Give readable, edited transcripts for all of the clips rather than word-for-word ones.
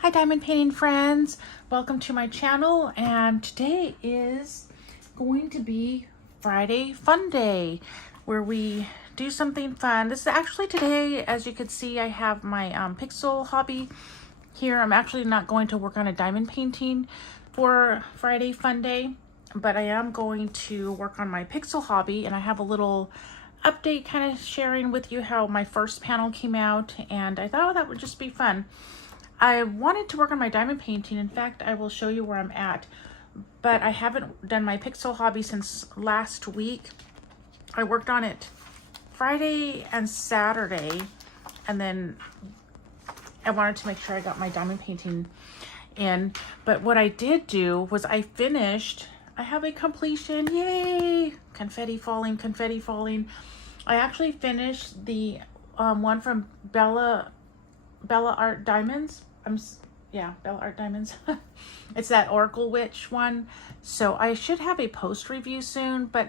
Hi diamond painting friends, welcome to my channel, and today is going to be Friday Fun Day where we do something fun. This is actually today, as you can see, I have my PixelHobby here. I'm actually not going to work on a diamond painting for Friday Fun Day, but I am going to work on my PixelHobby, and I have a little update kind of sharing with you how my first panel came out, and I thought that would just be fun. I wanted to work on my diamond painting. In fact, I will show you where I'm at, but I haven't done my PixelHobby since last week. I worked on it Friday and Saturday, and then I wanted to make sure I got my diamond painting in. But what I did do was I finished, I have a completion, yay! Confetti falling, confetti falling. I actually finished the one from Bella Art Diamonds. Bella Art Diamonds. It's that Oracle Witch one. So I should have a post review soon, but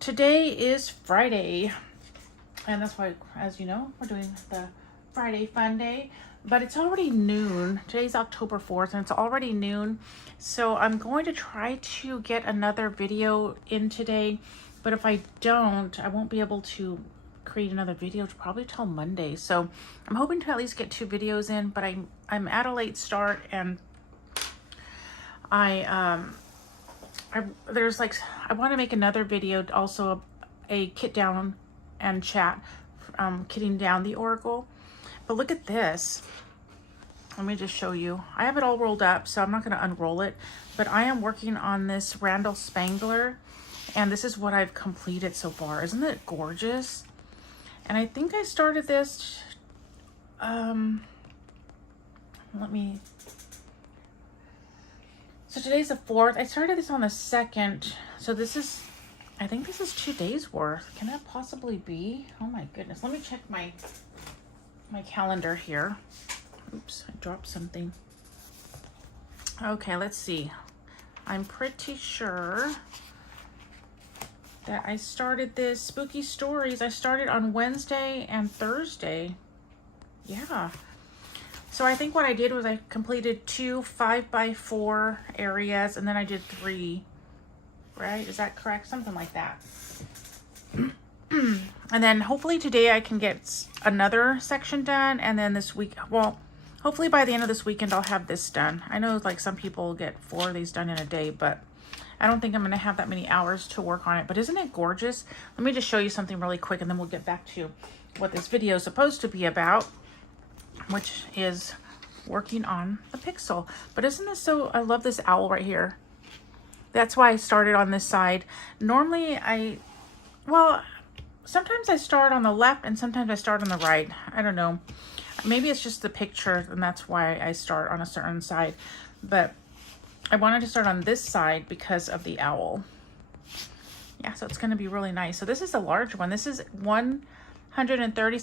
today is Friday. And that's why, as you know, we're doing the Friday Fun Day. But it's already noon. Today's October 4th and it's already noon. So I'm going to try to get another video in today. But if I don't, I won't be able to create another video probably till Monday. So I'm hoping to at least get 2 videos in, but I'm at a late start, and I want to make another video, also a kit down and chat, kitting down the Oracle. But look at this. Let me just show you. I have it all rolled up, so I'm not going to unroll it, but I am working on this Randall Spangler, and this is what I've completed so far. Isn't it gorgeous? And I think I started this, so today's the 4th. I started this on the 2nd. So this is, I think this is 2 days worth. Can that possibly be? Oh my goodness. Let me check my calendar here. Oops, I dropped something. Okay, let's see. I'm pretty sure that I started this Spooky Stories. I started on Wednesday and Thursday. Yeah. So I think what I did was I completed 2 5x4 areas, and then I did 3, right? Is that correct? Something like that. And then hopefully today I can get another section done, and then this week, well, hopefully by the end of this weekend I'll have this done. I know like some people get 4 of these done in a day, but I don't think I'm going to have that many hours to work on it. But isn't it gorgeous? Let me just show you something really quick, and then we'll get back to what this video is supposed to be about, which is working on the pixel. But isn't this so, I love this owl right here. That's why I started on this side. Normally sometimes I start on the left and sometimes I start on the right. I don't know. Maybe it's just the picture, and that's why I start on a certain side. But I wanted to start on this side because of the owl. Yeah, so it's going to be really nice. So this is a large one. This is 130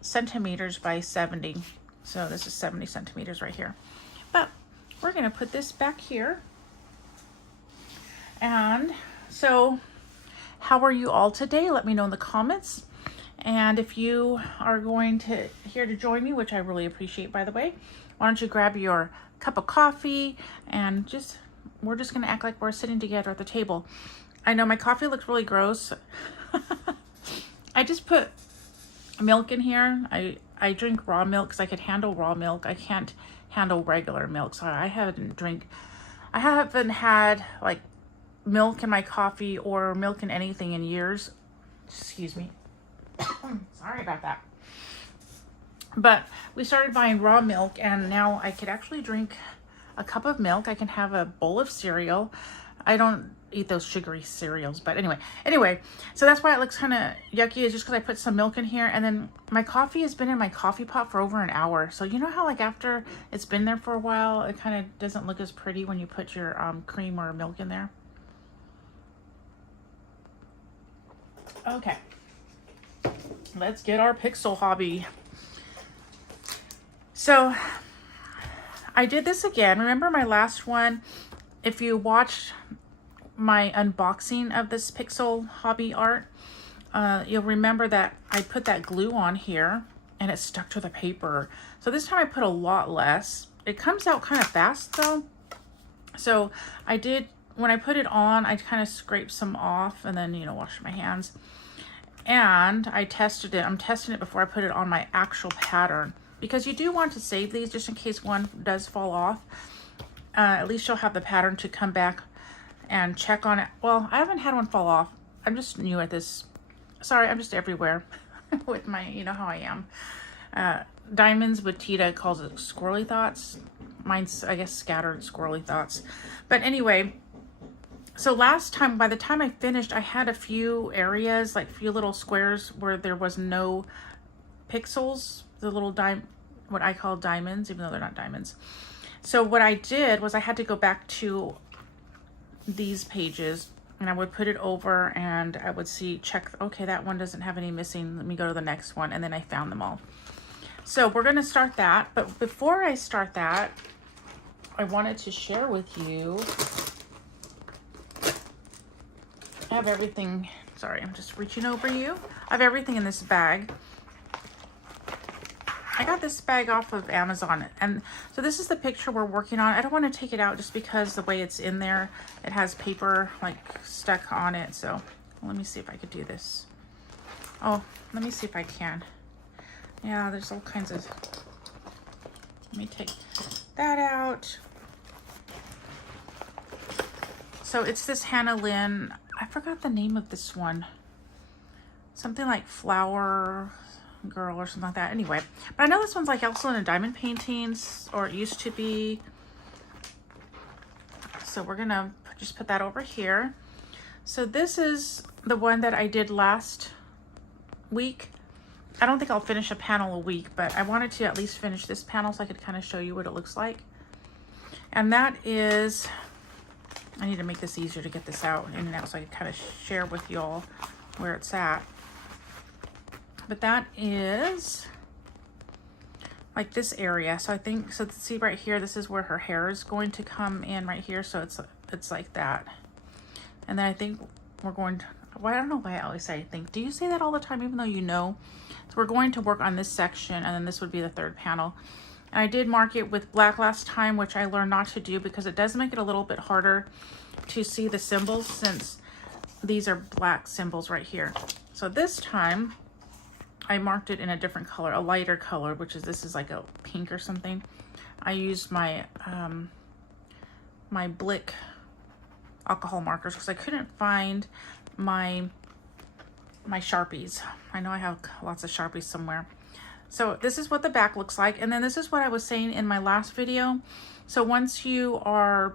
centimeters by 70. So this is 70 centimeters right here. But we're going to put this back here. And so how are you all today? Let me know in the comments. And if you are here to join me, which I really appreciate, by the way, why don't you grab your cup of coffee, and we're just gonna act like we're sitting together at the table. I know my coffee looks really gross. I just put milk in here. I drink raw milk because I could handle raw milk. I can't handle regular milk, so I haven't had like milk in my coffee or milk in anything in years. Excuse me. Sorry about that. But we started buying raw milk, and now I could actually drink a cup of milk. I can have a bowl of cereal. I don't eat those sugary cereals, but anyway, so that's why it looks kind of yucky, is just because I put some milk in here. And then my coffee has been in my coffee pot for over an hour. So you know how like after it's been there for a while, it kind of doesn't look as pretty when you put your cream or milk in there. Okay, let's get our PixelHobby. So I did this again. Remember my last one? If you watched my unboxing of this PixelHobby art, you'll remember that I put that glue on here and it stuck to the paper. So this time I put a lot less. it comes out kind of fast though. So I did, when I put it on, I kind of scraped some off and then, you know, washed my hands. And I tested it. I'm testing it before I put it on my actual pattern, because you do want to save these just in case one does fall off. At least you'll have the pattern to come back and check on it. Well, I haven't had one fall off. I'm just new at this. Sorry, I'm just everywhere with my, you know how I am. Diamonds with Tita calls it squirrely thoughts. Mine's, I guess, scattered squirrely thoughts. But anyway, so last time, by the time I finished, I had a few areas, like a few little squares where there was no pixels, the little what I call diamonds, even though they're not diamonds. So what I did was I had to go back to these pages and I would put it over and I would see, check, okay, that one doesn't have any missing. Let me go to the next one. And then I found them all. So we're going to start that. But before I start that, I wanted to share with you, I have everything, sorry, I'm just reaching over you. I have everything in this bag. I got this bag off of Amazon, and so this is the picture we're working on. I don't want to take it out just because the way it's in there, it has paper like stuck on it. So let me see if I could do this. Oh, let me see if I can. Yeah, there's all kinds of, let me take that out. So it's this Hannah Lynn, I forgot the name of this one. Something like Flower Girl or something like that. Anyway, but I know this one's like also in a diamond paintings, or it used to be. So we're gonna just put that over here. So this is the one that I did last week. I don't think I'll finish a panel a week, but I wanted to at least finish this panel so I could kind of show you what it looks like. And that is, I need to make this easier to get this out in and out so I can kind of share with y'all where it's at. But that is like this area. So I think, so see right here, this is where her hair is going to come in right here. So it's like that. And then I think we're going to, well, I don't know why I always say I think. Do you say that all the time, even though you know? So we're going to work on this section, and then this would be the third panel. And I did mark it with black last time, which I learned not to do because it does make it a little bit harder to see the symbols since these are black symbols right here. So this time I marked it in a different color, a lighter color, which is, this is like a pink or something. I used my my Blick alcohol markers because I couldn't find my Sharpies. I know I have lots of Sharpies somewhere. So this is what the back looks like. And then this is what I was saying in my last video. So once you are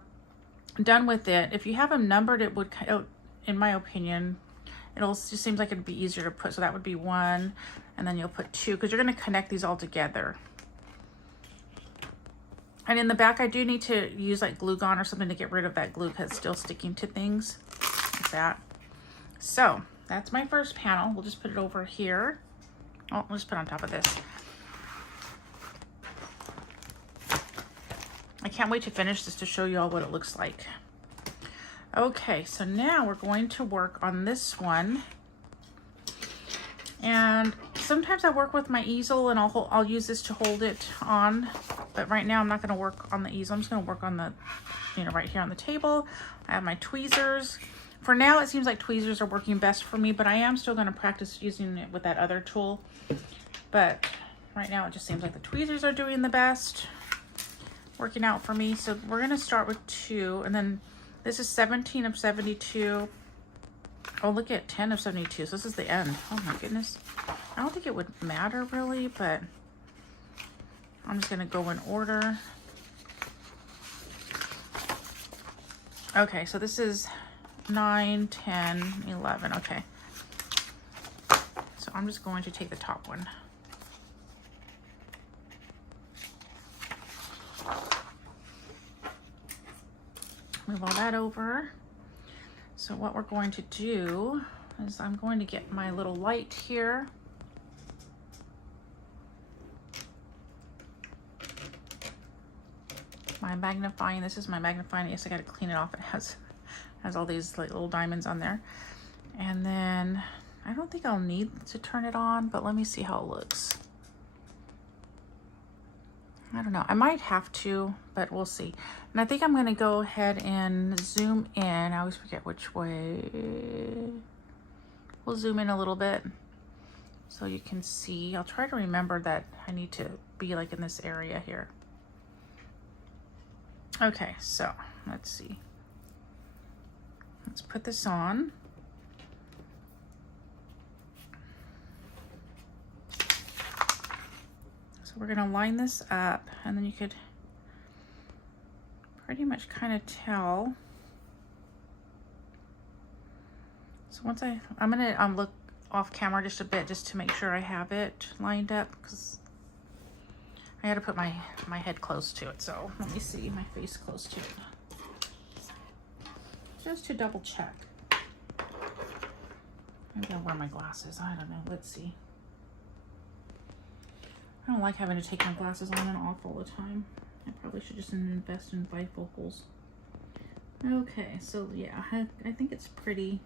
done with it, if you have them numbered, it would, in my opinion, it'll just seems like it'd be easier to put. So that would be 1, and then you'll put 2 because you're going to connect these all together. And in the back, I do need to use like glue gun or something to get rid of that glue because it's still sticking to things like that. So that's my first panel. We'll just put it over here. Oh, we'll just put it on top of this. I can't wait to finish this to show you all what it looks like. Okay, so now we're going to work on this one. And sometimes I work with my easel and I'll use this to hold it on. But right now I'm not going to work on the easel. I'm just going to work on the, you know, right here on the table. I have my tweezers. For now, it seems like tweezers are working best for me, but I am still going to practice using it with that other tool. But right now, it just seems like the tweezers are doing the best, working out for me. So we're going to start with 2, and then this is 17 of 72. Oh, look at 10 of 72. So this is the end. Oh my goodness. I don't think it would matter really, but I'm just going to go in order. Okay, so this is 9, 10, 11. Okay. So I'm just going to take the top one. Move all that over. So what we're going to do is I'm going to get my little light here. My magnifying, this is my magnifying. Yes, I got to clean it off. It has all these like little diamonds on there. And then I don't think I'll need to turn it on, but let me see how it looks. I don't know. I might have to, but we'll see. And I think I'm going to go ahead and zoom in. I always forget which way. We'll zoom in a little bit so you can see. I'll try to remember that I need to be like in this area here. Okay, so let's see. Let's put this on. So we're going to line this up, and then you could pretty much kind of tell. So once I'm going to look off camera just a bit just to make sure I have it lined up, because I had to put my head close to it. So let me see, my face close to it. Just to double check. Maybe I'll wear my glasses. I don't know. Let's see. I don't like having to take my glasses on and off all the time. I probably should just invest in bifocals. Okay, so yeah, I think it's pretty.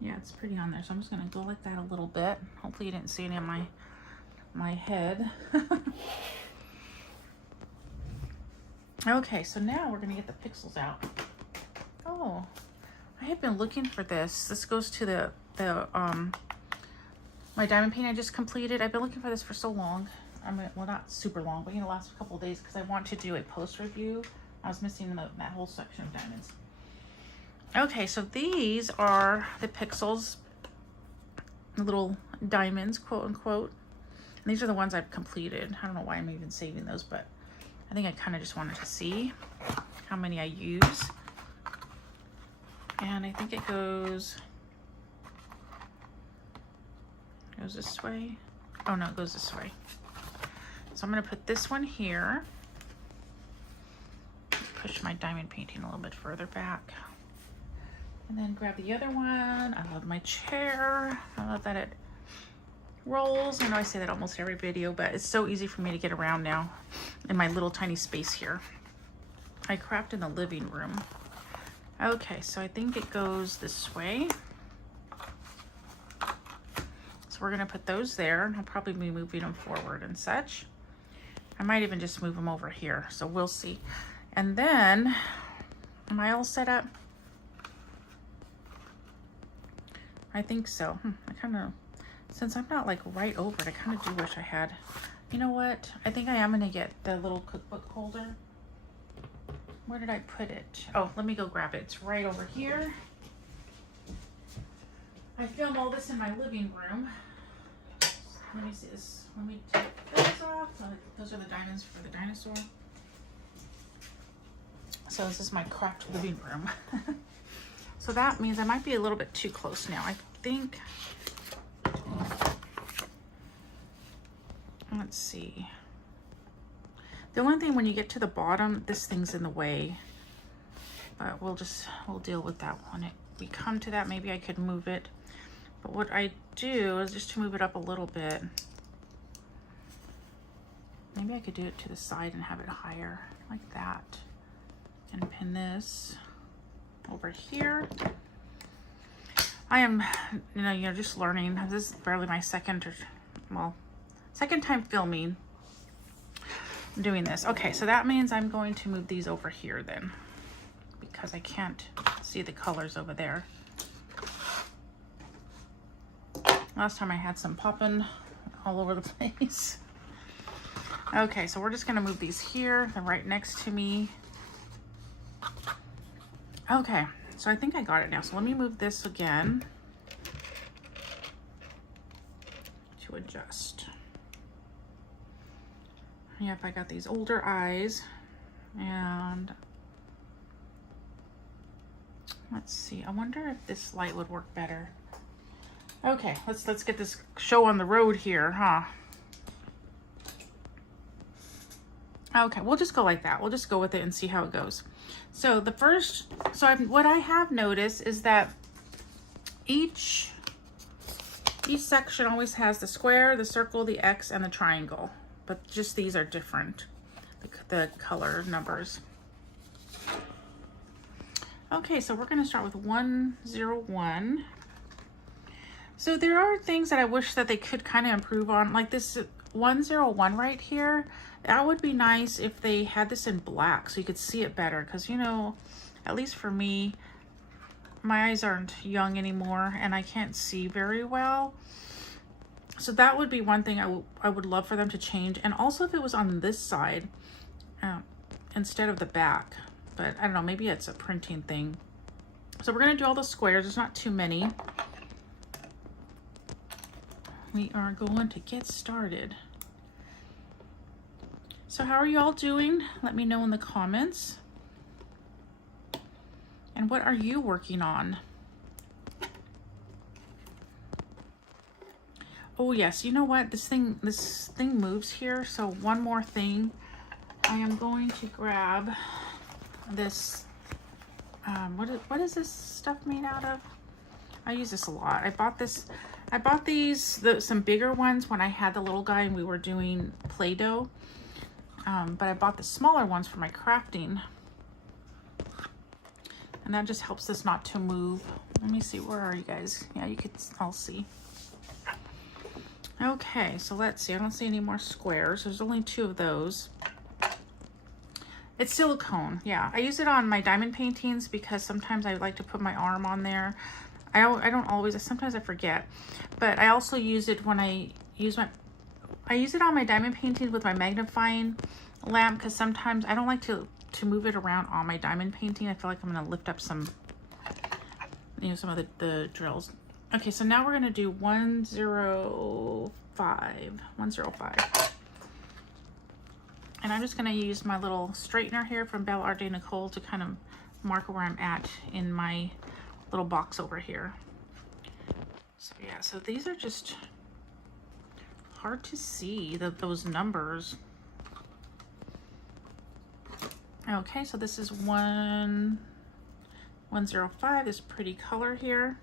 Yeah, it's pretty on there. So I'm just gonna go like that a little bit. Hopefully you didn't see any of my head. Okay, so now we're gonna get the pixels out. Oh, I have been looking for this. This goes to my diamond paint I just completed. I've been looking for this for so long. I mean, well, not super long, but you know, last couple of days, because I want to do a post review. I was missing that whole section of diamonds. Okay, so these are the pixels, the little diamonds, quote unquote. And these are the ones I've completed. I don't know why I'm even saving those, but I think I kind of just wanted to see how many I use. And I think it goes this way. Oh no, it goes this way. So I'm gonna put this one here. Push my diamond painting a little bit further back. And then grab the other one. I love my chair. I love that it rolls. I know I say that almost every video, but it's so easy for me to get around now in my little tiny space here. I craft in the living room. Okay, so I think it goes this way. So we're gonna put those there, and I'll probably be moving them forward and such. I might even just move them over here, so we'll see. And then, am I all set up? I think so. I kind of, since I'm not like right over it, I kind of do wish I had. You know what? I think I am gonna get the little cookbook holder. Where did I put it? Oh, let me go grab it. It's right over here. I film all this in my living room. Let me see this. Let me take those off. Those are the diamonds for the dinosaur. So this is my craft living room. So that means I might be a little bit too close now. I think, let's see. The only thing, when you get to the bottom, this thing's in the way, but we'll deal with that when we come to that. Maybe I could move it, but what I do is just to move it up a little bit. Maybe I could do it to the side and have it higher like that, and pin this over here. I am, you know, just learning. This is barely my second time filming doing this. Okay, so that means I'm going to move these over here then, because I can't see the colors over there. Last time I had some popping all over the place. Okay, so we're just gonna move these here. They're right next to me. Okay, so I think I got it now. So let me move this again to adjust. Yep, I got these older eyes, and let's see. I wonder if this light would work better. Okay, let's get this show on the road here, huh? Okay, we'll just go like that. We'll just go with it and see how it goes. So the first, what I have noticed is that each section always has the square, the circle, the X, and the triangle. But just these are different, the color numbers. Okay, so we're gonna start with 101. So there are things that I wish that they could kind of improve on, like this. 101 right here, that would be nice if they had this in black so you could see it better, because you know, at least for me, my eyes aren't young anymore and I can't see very well. So that would be one thing I would love for them to change. And also if it was on this side instead of the back, but I don't know, maybe it's a printing thing. So we're gonna do all the squares. There's not too many. We are going to get started. So how are you all doing? Let me know in the comments. And what are you working on? Oh yes, you know what? This thing moves here. So one more thing. I am going to grab this. What is this stuff made out of? I use this a lot. I bought these, some bigger ones when I had the little guy and we were doing Play-Doh. But I bought the smaller ones for my crafting. And that just helps this not to move. Let me see, where are you guys? Yeah, you could all see. Okay, so let's see. I don't see any more squares. There's only 2 of those. It's silicone. Yeah, I use it on my diamond paintings because sometimes I like to put my arm on there. I don't always, sometimes I forget. But I also use it when I use it on my diamond paintings with my magnifying lamp, because sometimes I don't like to move it around on my diamond painting. I feel like I'm going to lift up some, you know, some of the drills. Okay, so now we're going to do 105. And I'm just going to use my little straightener here from Bella Art de Nicole to kind of mark where I'm at in my little box over here. So yeah, so these are just hard to see, those numbers. Okay, so this is 105, this pretty color here.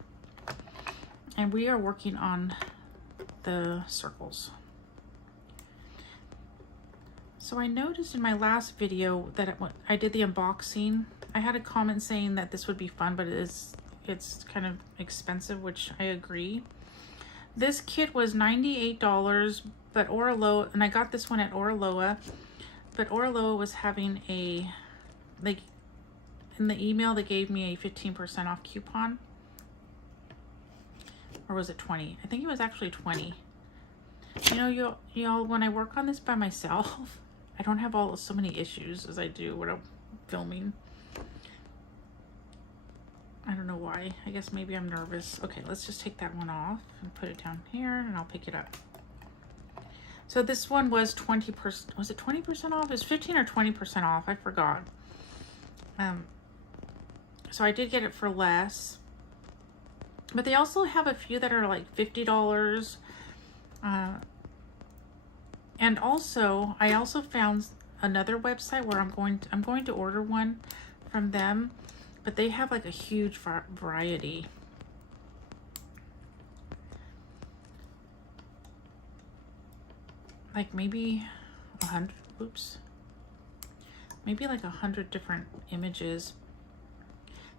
And we are working on the circles. So I noticed in my last video that I did the unboxing, I had a comment saying that this would be fun, but it's kind of expensive, which I agree. This kit was $98, but Oraloa, and I got this one at Oraloa, but Oraloa was having in the email they gave me a 15% off coupon. Or was it 20? I think it was actually 20. You know, y'all, when I work on this by myself, I don't have so many issues as I do when I'm filming. I don't know why. I guess maybe I'm nervous. Okay, let's just take that one off and put it down here, and I'll pick it up. So this one was 20%. Was it 20% off? It was 15 or 20% off. I forgot. So I did get it for less. But they also have a few that are like $50. And also, I also found another website where I'm going to order one from them, but they have like a huge variety. Like maybe 100, maybe like 100 different images.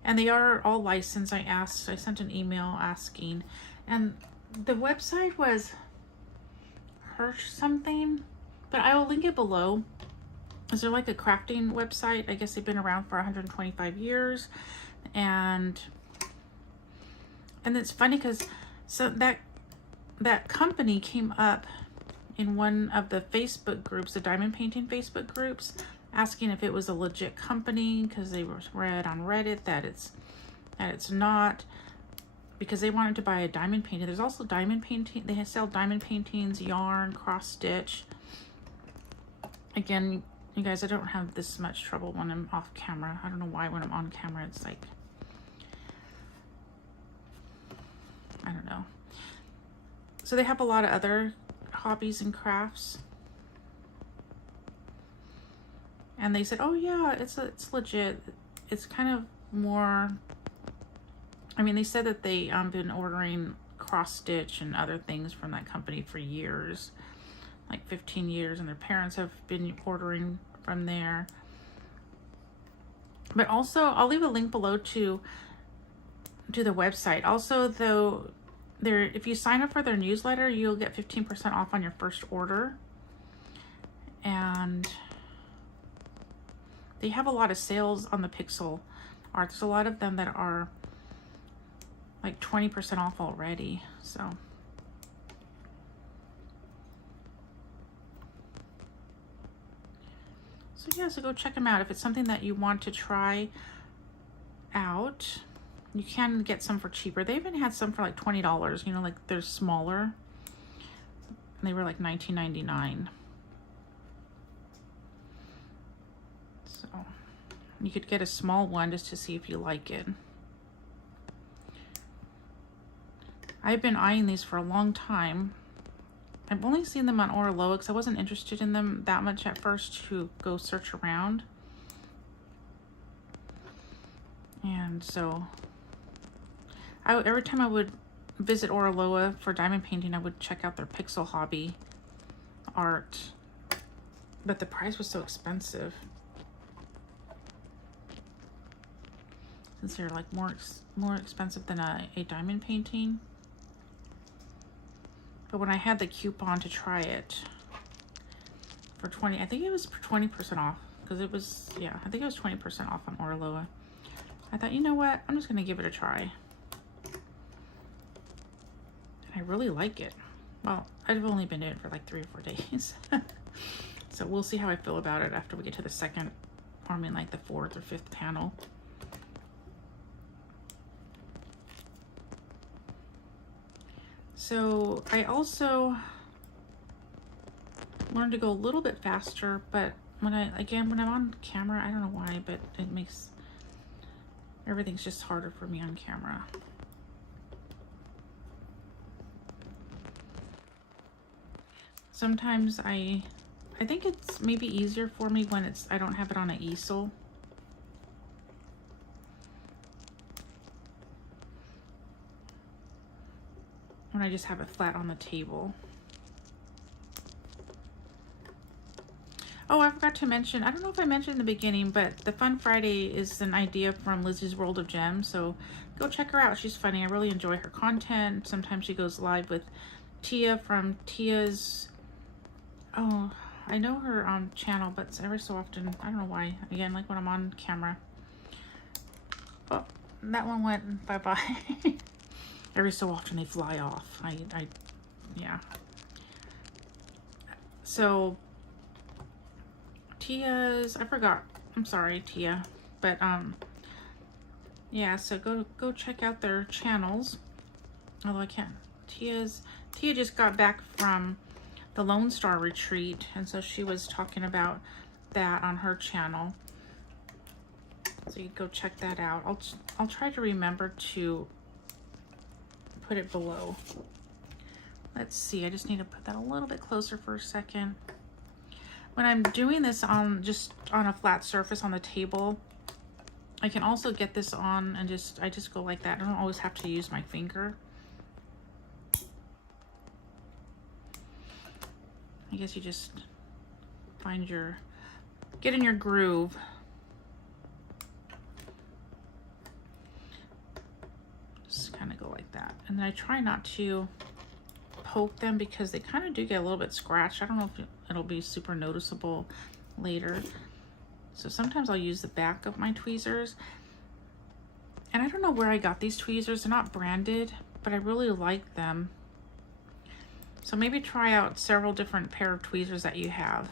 And they are all licensed. I sent an email asking, and the website was Hirsch something, but I will link it below. Is there like a crafting website? I guess they've been around for 125 years. And it's funny because so that company came up in one of the Facebook groups, the diamond painting Facebook groups, asking if it was a legit company, because they read on Reddit that it's not, because they wanted to buy a diamond painting. There's also diamond painting. They sell diamond paintings, yarn, cross stitch. Again, you guys, I don't have this much trouble when I'm off camera. I don't know why when I'm on camera it's like, I don't know. So they have a lot of other hobbies and crafts. And they said, oh yeah, it's legit. It's kind of more, I mean, they said that they been ordering cross stitch and other things from that company for years, like 15 years, and their parents have been ordering from there. But also, I'll leave a link below to the website. Also, though, if you sign up for their newsletter, you'll get 15% off on your first order. and they have a lot of sales on the Pixel Art. There's a lot of them that are like 20% off already. So yeah, so go check them out. If it's something that you want to try out, you can get some for cheaper. They even had some for like $20, you know, like they're smaller. And they were like $19.99. So you could get a small one just to see if you like it. I've been eyeing these for a long time. I've only seen them on Oraloa because I wasn't interested in them that much at first to go search around. And so every time I would visit Oraloa for diamond painting, I would check out their PixelHobby art. But the price was so expensive. Since they're like more expensive than a diamond painting. But when I had the coupon to try it for 20, I think it was 20% off, because it was, yeah, I think it was 20% off on Oraloa. I thought, you know what, I'm just gonna give it a try. And I really like it. Well, I've only been in it for like 3 or 4 days. So we'll see how I feel about it after we get to the second, or I mean like the 4th or 5th panel. So I also learned to go a little bit faster, but when I'm on camera, I don't know why, but it makes everything's just harder for me on camera. Sometimes I think it's maybe easier for me when I don't have it on an easel. When I just have it flat on the table. Oh, I forgot to mention, I don't know if I mentioned in the beginning, but the Fun Friday is an idea from Lizzie's World of Gems, so go check her out. She's funny. I really enjoy her content. Sometimes she goes live with Tia from Tia's, oh, I know her channel, but every so often, I don't know why, again, like when I'm on camera. Oh, that one went bye-bye. Every so often they fly off. Yeah. So Tia's, I forgot. I'm sorry, Tia. But yeah, so go check out their channels. Although I can't. Tia just got back from the Lone Star retreat, and so she was talking about that on her channel. So you go check that out. I'll try to remember to put it below. Let's see, I just need to put that a little bit closer for a second. When I'm doing this just on a flat surface on the table, I can also get this on and I just go like that. I don't always have to use my finger. I guess you just get in your groove. Just kind of go like that. And then I try not to poke them because they kind of do get a little bit scratched. I don't know if it'll be super noticeable later. So sometimes I'll use the back of my tweezers. And I don't know where I got these tweezers. They're not branded, but I really like them. So maybe try out several different pair of tweezers that you have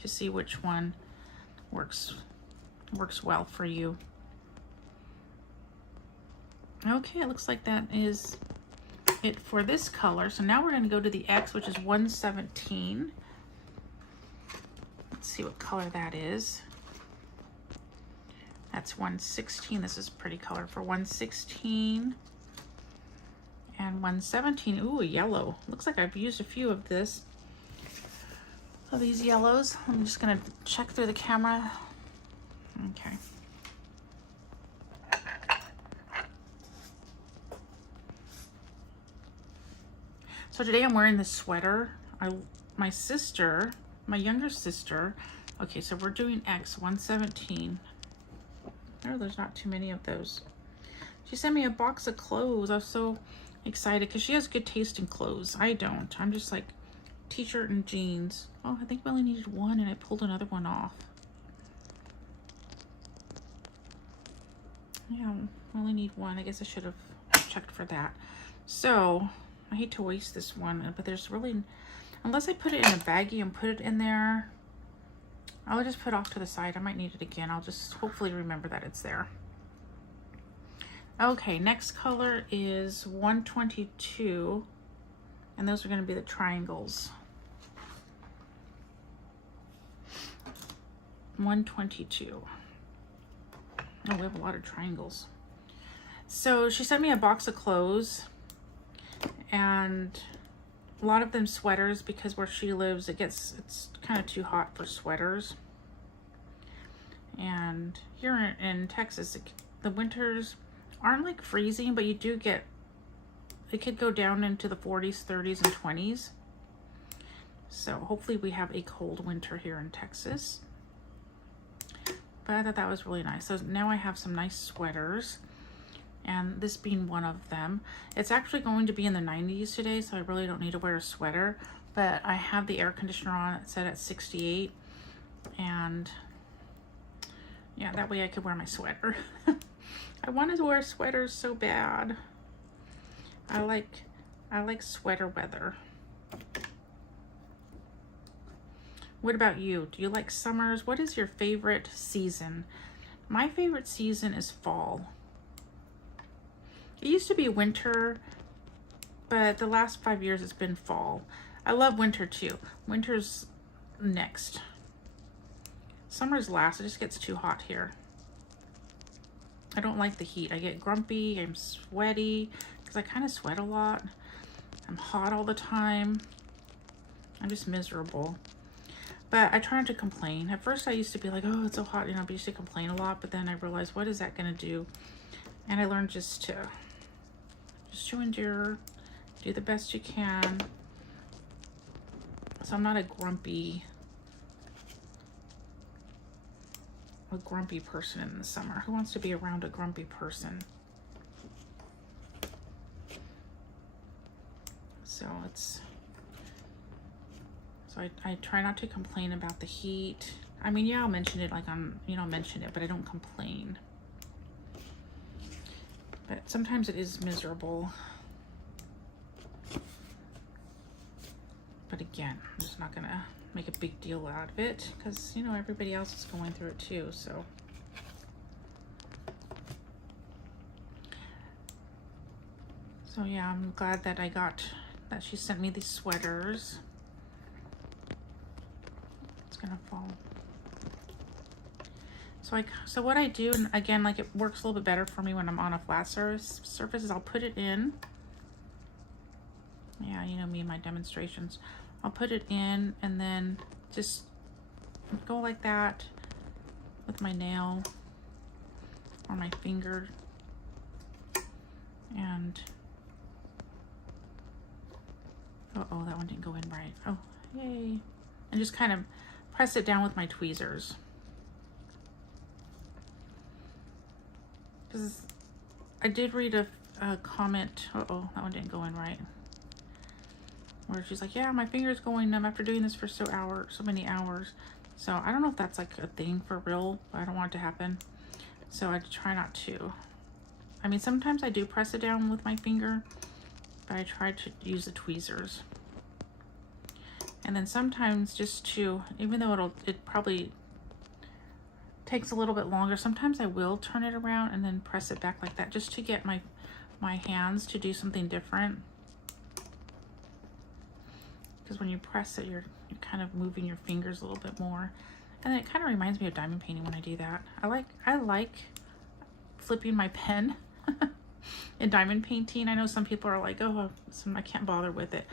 to see which one works well for you. Okay, it looks like that is it for this color. So now we're going to go to the X, which is 117. Let's see what color that is. That's 116. This is a pretty color for 116. And 117, ooh, a yellow. Looks like I've used a few of these yellows. I'm just gonna check through the camera. Okay. So today I'm wearing this sweater. My younger sister, okay, so we're doing X 117. Oh, there's not too many of those. She sent me a box of clothes. I was so excited because she has good taste in clothes. I don't. I'm just like t-shirt and jeans. Oh, I think we only needed one and I pulled another one off. Yeah, I only need one. I guess I should have checked for that. So I hate to waste this one, but there's really, unless I put it in a baggie and put it in there, I'll just put it off to the side. I might need it again. I'll just hopefully remember that it's there. Okay, next color is 122, and those are going to be the triangles. 122. Oh, we have a lot of triangles. So she sent me a box of clothes, and a lot of them sweaters, because where she lives it's kind of too hot for sweaters. And here in Texas, the winters aren't like freezing, but you do get, it could go down into the 40s, 30s, and 20s. So hopefully we have a cold winter here in Texas. But I thought that was really nice. So now I have some nice sweaters, and this being one of them. It's actually going to be in the 90s today, so I really don't need to wear a sweater, but I have the air conditioner on. It's set at 68, and yeah, that way I could wear my sweater. I wanted to wear sweaters so bad. I like sweater weather. What about you? Do you like summers? What is your favorite season? My favorite season is fall. It used to be winter, but the last 5 years it's been fall. I love winter too. Winter's next. Summer's last. It just gets too hot here. I don't like the heat. I get grumpy, I'm sweaty, because I kind of sweat a lot. I'm hot all the time. I'm just miserable. But I try not to complain. At first I used to be like, oh, it's so hot, you know, I used to complain a lot, but then I realized, what is that gonna do? And I learned just to endure, do the best you can. So I'm not a grumpy person in the summer. Who wants to be around a grumpy person? So I try not to complain about the heat. I mean, yeah, I'll mention it, like mention it, but I don't complain. But sometimes it is miserable. But again, I'm just not gonna make a big deal out of it, because you know everybody else is going through it too. So yeah, I'm glad that that she sent me these sweaters. It's gonna fall. So what I do, and again, like, it works a little bit better for me when I'm on a flat surface, is I'll put it in. Yeah, you know me and my demonstrations. I'll put it in and then just go like that with my nail or my finger, and oh, that one didn't go in right. Oh, yay. And just kind of press it down with my tweezers. Because I did read a comment, that one didn't go in right, where she's like, yeah, my finger's going numb after doing this for so many hours. So I don't know if that's like a thing for real, but I don't want it to happen. So I try not to. I mean, sometimes I do press it down with my finger, but I try to use the tweezers. And then sometimes even though it probably takes a little bit longer, sometimes I will turn it around and then press it back like that, just to get my hands to do something different. Because when you press it, you're kind of moving your fingers a little bit more, and it kind of reminds me of diamond painting when I do that. I like flipping my pen in diamond painting. I know some people are like, oh, I can't bother with it,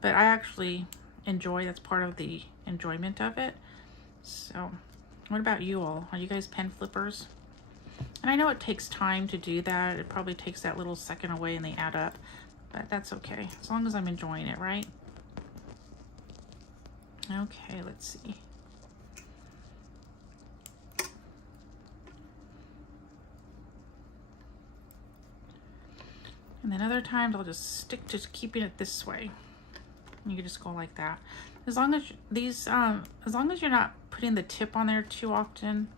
but I actually enjoy. That's part of the enjoyment of it. So what about you all? Are you guys pen flippers? And I know it takes time to do that. It probably takes that little second away and they add up, but that's okay, as long as I'm enjoying it, right? Okay, let's see. And then other times I'll just stick to keeping it this way. You can just go like that. As long as these, as long as you're not putting the tip on there too often,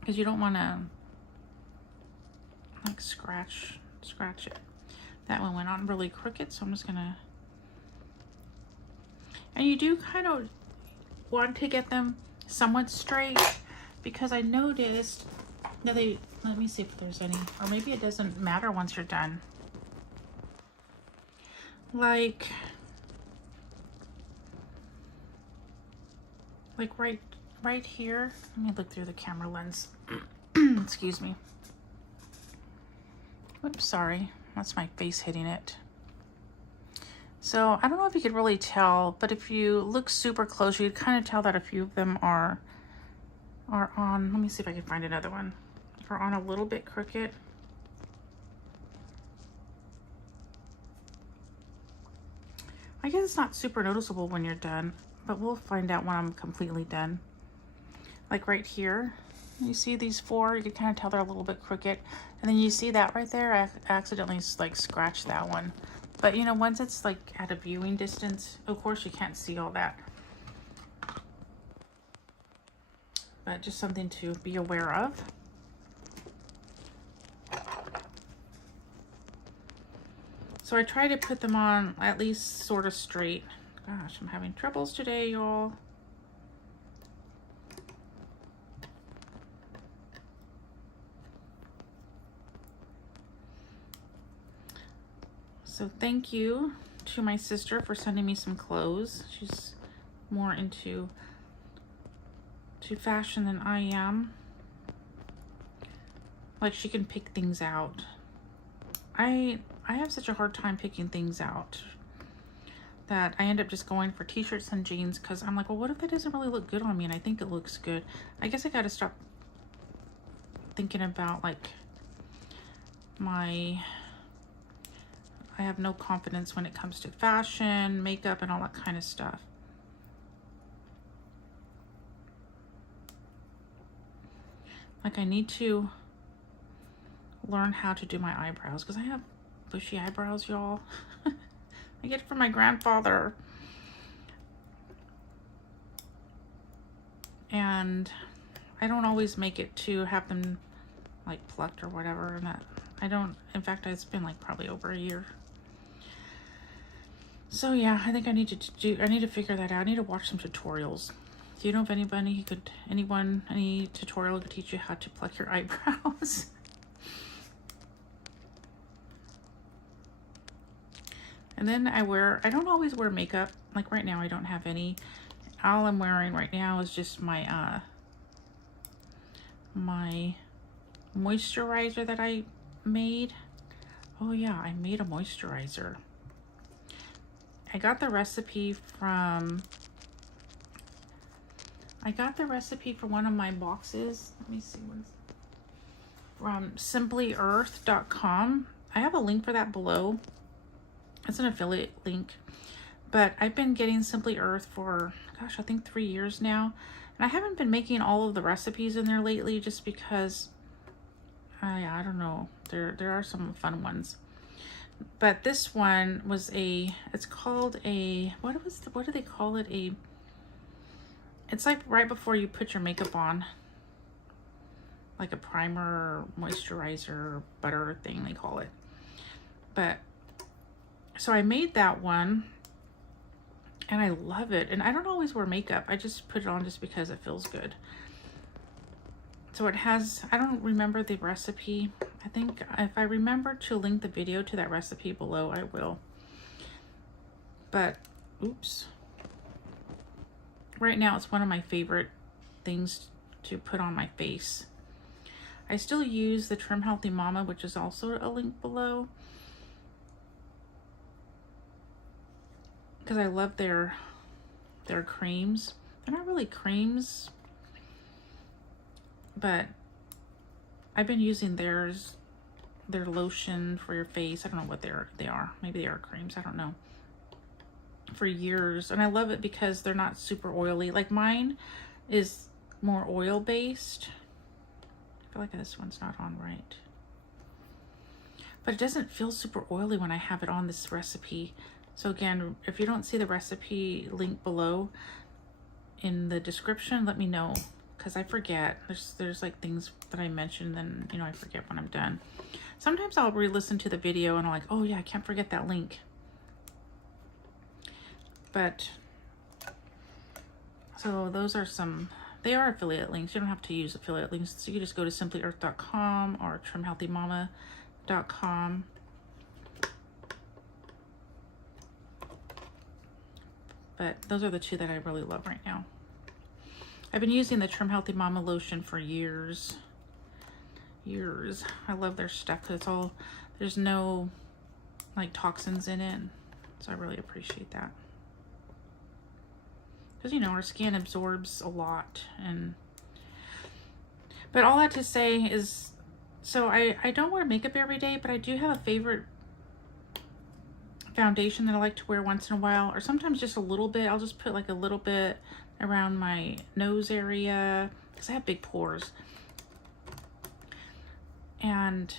because you don't want to like scratch it. That one went on really crooked, so I'm just gonna. And you do kind of want to get them somewhat straight, because I noticed that they. Let me see if there's any, or maybe it doesn't matter once you're done. Like right here. Let me look through the camera lens. Excuse me. Oops, sorry. That's my face hitting it. So I don't know if you could really tell, but if you look super close, you'd kind of tell that a few of them are on. Let me see if I can find another one. Are on a little bit crooked. I guess it's not super noticeable when you're done, but we'll find out when I'm completely done. Like right here, you see these four, you can kind of tell they're a little bit crooked. And then you see that right there, I accidentally like scratched that one. But you know, once it's like at a viewing distance, of course you can't see all that. But just something to be aware of. So I try to put them on at least sort of straight. Gosh, I'm having troubles today, y'all. So thank you to my sister for sending me some clothes. She's more into fashion than I am. Like, she can pick things out. I have such a hard time picking things out that I end up just going for t-shirts and jeans, because I'm like, well, what if that doesn't really look good on me and I think it looks good? I guess I got to stop thinking about like I have no confidence when it comes to fashion, makeup, and all that kind of stuff. Like, I need to learn how to do my eyebrows, because I have bushy eyebrows, y'all. I get it from my grandfather. And I don't always make it to have them like plucked or whatever, and that I don't. In fact, it's been like probably over a year. So yeah, I think I need to figure that out. I need to watch some tutorials. Do you know if any tutorial could teach you how to pluck your eyebrows? And then I don't always wear makeup. Like right now I don't have any. All I'm wearing right now is just my my moisturizer that I made. Oh yeah, I made a moisturizer. I got the recipe from one of my boxes. Let me see, from simplyearth.com. I have a link for that below. It's an affiliate link, but I've been getting Simply Earth for, gosh, I think 3 years now. And I haven't been making all of the recipes in there lately just because, I don't know, there are some fun ones. But this one was it's called a, what do they call it? It's like right before you put your makeup on. Like a primer, moisturizer, butter thing, they call it. But, so I made that one. And I love it. And I don't always wear makeup. I just put it on just because it feels good. So it has, I don't remember the recipe. I think if I remember to link the video to that recipe below, I will. But, oops. Right now, it's one of my favorite things to put on my face. I still use the Trim Healthy Mama, which is also a link below. Because I love their creams. They're not really creams, but I've been using their lotion for your face. I don't know what they are. Maybe they are creams. I don't know. For years, and I love it because they're not super oily. Like mine is more oil based. I feel like this one's not on right, but it doesn't feel super oily when I have it on this recipe. So again, if you don't see the recipe link below in the description, let me know, because I forget. There's like things that I mentioned, then I forget when I'm done. Sometimes I'll re-listen to the video and I'm like, oh yeah, I can't forget that link. But so those are some, they are affiliate links. You don't have to use affiliate links. So you just go to simplyearth.com or trimhealthymama.com. But those are the two that I really love right now. I've been using the Trim Healthy Mama lotion for years. I love their stuff because it's all, there's no like toxins in it. So I really appreciate that. Because our skin absorbs a lot. But all that to say is, so I don't wear makeup every day, but I do have a favorite foundation that I like to wear once in a while, or sometimes just a little bit. I'll just put like a little bit around my nose area because I have big pores. And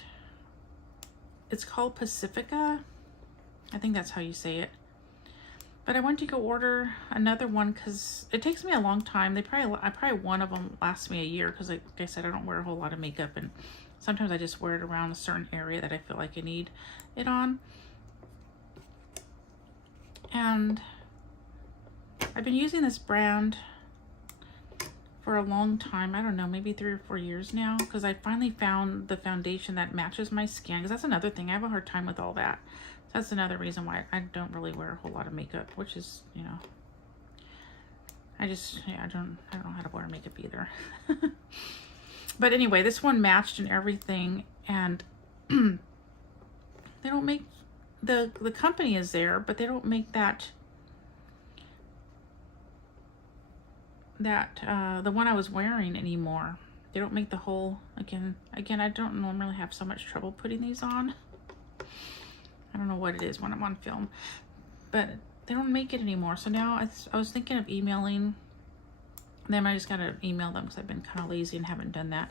it's called Pacifica. I think that's how you say it. But I went to go order another one because it takes me a long time. I probably one of them lasts me a year because like I said, I don't wear a whole lot of makeup, and sometimes I just wear it around a certain area that I feel like I need it on. And I've been using this brand for a long time. I don't know, maybe 3 or 4 years now, because I finally found the foundation that matches my skin. Because that's another thing, I have a hard time with all that. So that's another reason why I don't really wear a whole lot of makeup, which is, I don't know how to wear makeup either. But anyway, this one matched and everything, and they don't make, the company is there, but they don't make the one I was wearing anymore. They don't make the whole, again, I don't normally have so much trouble putting these on. I don't know what it is when I'm on film, but they don't make it anymore. So now I was thinking of emailing them. I just gotta email them because I've been kind of lazy and haven't done that.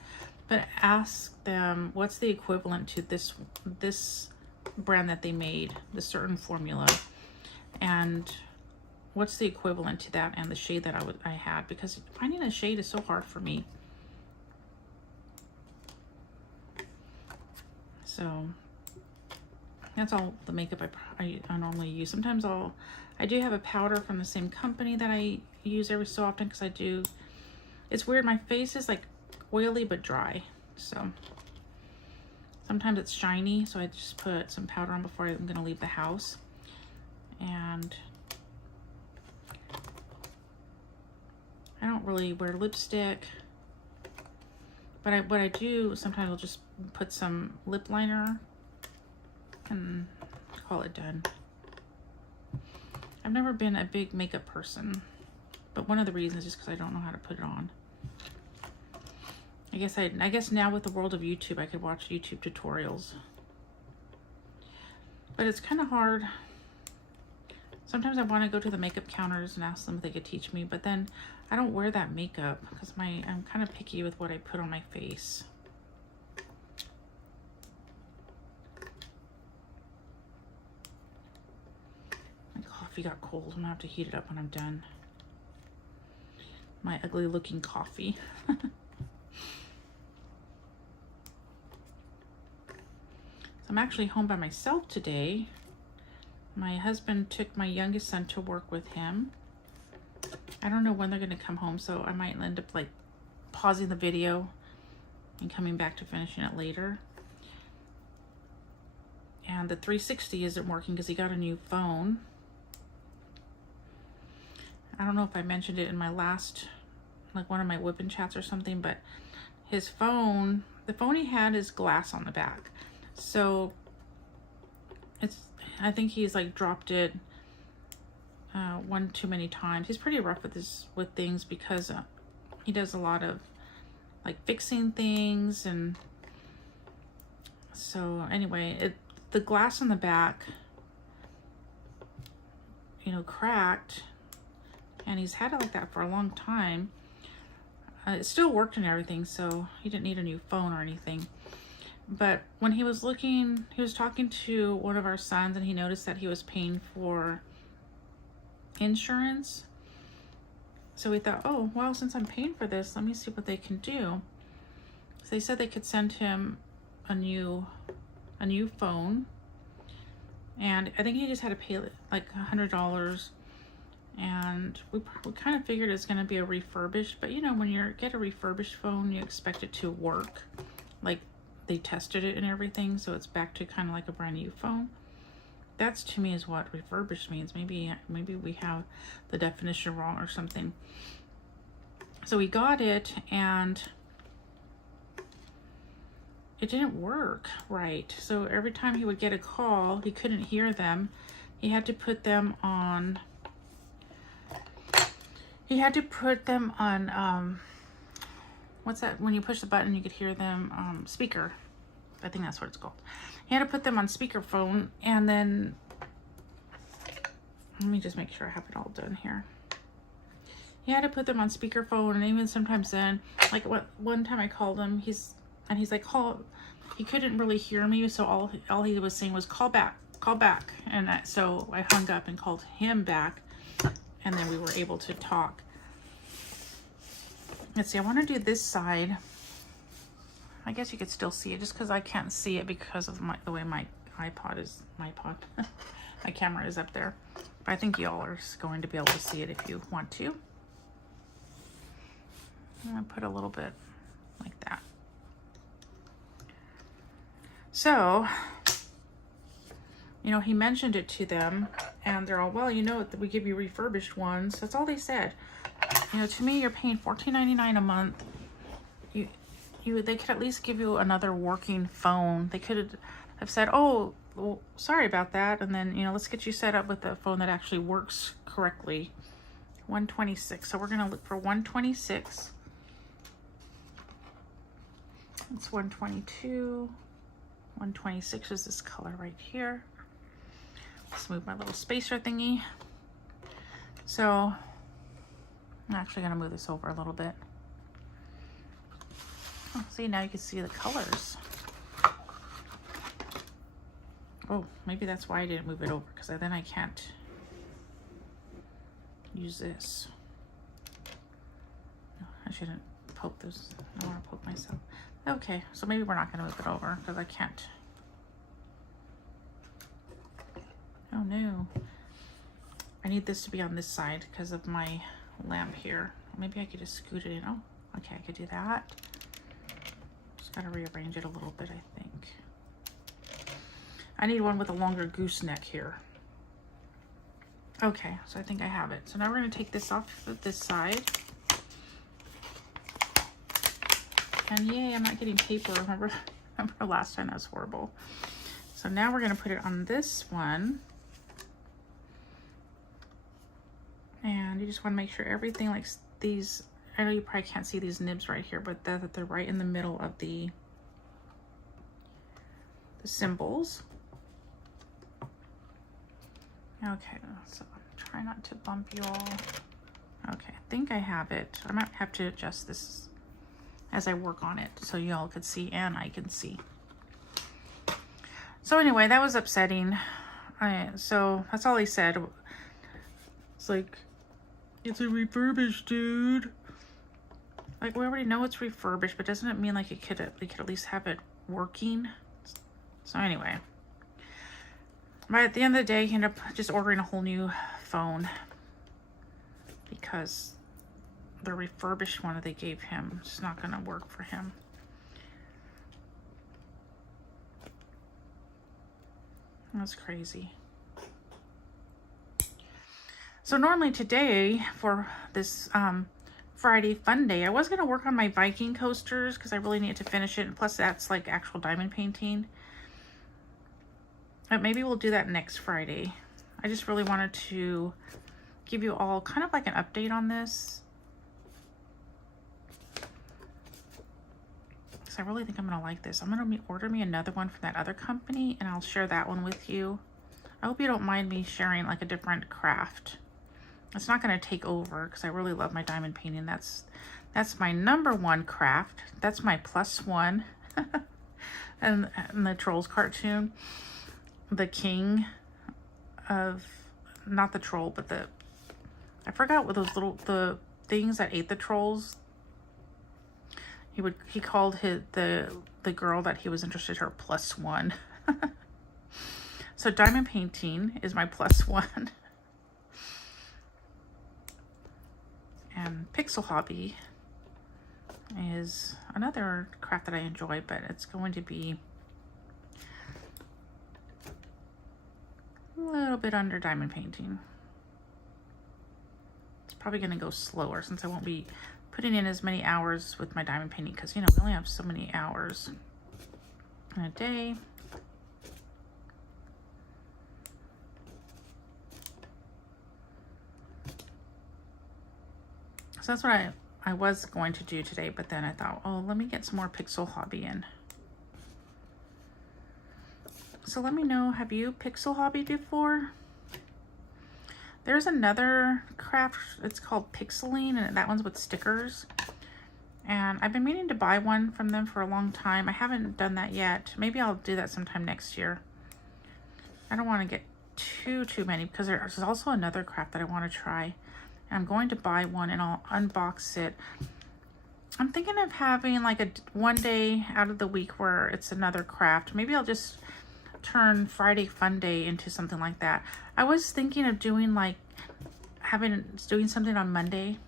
But ask them what's the equivalent to this brand that they made, the certain formula, and what's the equivalent to that and the shade that I had, because finding a shade is so hard for me. So that's all the makeup I normally use. Sometimes I do have a powder from the same company that I use every so often, because it's weird, my face is like oily but dry, so sometimes it's shiny, so I just put some powder on before I'm gonna leave the house. And I don't really wear lipstick, but what I do sometimes I'll just put some lip liner and call it done. I've never been a big makeup person, but one of the reasons is because I don't know how to put it on. I guess now with the world of YouTube, I could watch YouTube tutorials, but it's kind of hard. Sometimes I want to go to the makeup counters and ask them if they could teach me, but then I don't wear that makeup because I'm kind of picky with what I put on my face. My coffee got cold. I'm gonna have to heat it up when I'm done. My ugly looking coffee. I'm actually home by myself today. My husband took my youngest son to work with him. I don't know when they're gonna come home, so I might end up like pausing the video and coming back to finishing it later. And the 360 isn't working because he got a new phone. I don't know if I mentioned it in my last, like one of my WIP chats or something, but his phone, the phone he had is glass on the back. So I think he's like dropped it one too many times. He's pretty rough with things because he does a lot of like fixing things, and so anyway, the glass on the back, cracked, and he's had it like that for a long time. It still worked and everything, so he didn't need a new phone or anything. But when he was looking, he was talking to one of our sons, and he noticed that he was paying for insurance. So we thought, oh, well, since I'm paying for this, let me see what they can do. So they said they could send him a new phone. And I think he just had to pay like $100. And we kind of figured it's going to be a refurbished, but you know, when you get a refurbished phone, you expect it to work. Like they tested it and everything, so it's back to kind of like a brand new phone. That's to me is what refurbished means. Maybe we have the definition wrong or something. So we got it, and it didn't work right. So every time he would get a call, he couldn't hear them. He had to put them on. What's that? When you push the button, you could hear them. Speaker. I think that's what it's called. He had to put them on speakerphone, and then let me just make sure I have it all done here. He had to put them on speakerphone, and even sometimes then, like one time I called him, he's like, call. He couldn't really hear me, so all he was saying was call back, and so I hung up and called him back, and then we were able to talk. Let's see. I want to do this side. I guess you could still see it just because I can't see it because of the way my my camera is up there. But I think y'all are going to be able to see it if you want to. I'm going to put a little bit like that. So, you know, he mentioned it to them, and they're all, well, you know, we give you refurbished ones. That's all they said. You know, to me, you're paying $14.99 a month. They could at least give you another working phone. They could have said, oh, well, sorry about that, and then, you know, let's get you set up with a phone that actually works correctly. 126. So we're going to look for 126. It's 122. 126 is this color right here. Let's move my little spacer thingy. So I'm actually going to move this over a little bit. Oh, see, now you can see the colors. Oh, maybe that's why I didn't move it over, because then I can't use this. No, I shouldn't poke those. I don't want to poke myself. Okay, so maybe we're not going to move it over because I can't. Oh no. I need this to be on this side because of my lamp here. Maybe I could just scoot it in. Oh, okay, I could do that. Just got to rearrange it a little bit, I think. I need one with a longer gooseneck here. Okay, so I think I have it. So now we're going to take this off of this side. And yay, I'm not getting paper. Remember last time? That was horrible. So now we're going to put it on this one. And you just want to make sure everything, like these, I know you probably can't see these nibs right here, but that they're right in the middle of the symbols. Okay, so try not to bump you all. Okay, I think I have it. I might have to adjust this as I work on it so y'all could see and I can see. So anyway, that was upsetting. So that's all he said. It's like, it's a refurbished, dude. Like, we already know it's refurbished, but doesn't it mean like it could at least have it working? So anyway, but at the end of the day, he ended up just ordering a whole new phone because the refurbished one that they gave him is not going to work for him. That's crazy. So normally today for this Friday Funday, I was going to work on my Viking coasters because I really needed to finish it. And plus that's like actual diamond painting. But maybe we'll do that next Friday. I just really wanted to give you all kind of like an update on this. Because I really think I'm going to like this. I'm going to order me another one from that other company and I'll share that one with you. I hope you don't mind me sharing like a different craft. It's not going to take over because I really love my diamond painting. That's my #1 craft. That's my +1. and the Trolls cartoon, the king of, not the troll, but I forgot what those the things that ate the trolls. He called the girl that he was interested in her +1. So diamond painting is my +1. And PixelHobby is another craft that I enjoy, but it's going to be a little bit under diamond painting. It's probably going to go slower since I won't be putting in as many hours with my diamond painting, because you know we only have so many hours in a day. So that's what I was going to do today, but then I thought, oh, let me get some more PixelHobby in. So let me know, have you PixelHobbied before? There's another craft, it's called Pixeling, and that one's with stickers. And I've been meaning to buy one from them for a long time. I haven't done that yet. Maybe I'll do that sometime next year. I don't want to get too many, because there's also another craft that I want to try. I'm going to buy one and I'll unbox it. I'm thinking of having like a one day out of the week where it's another craft. Maybe I'll just turn Friday Funday into something like that. I was thinking of doing like doing something on Monday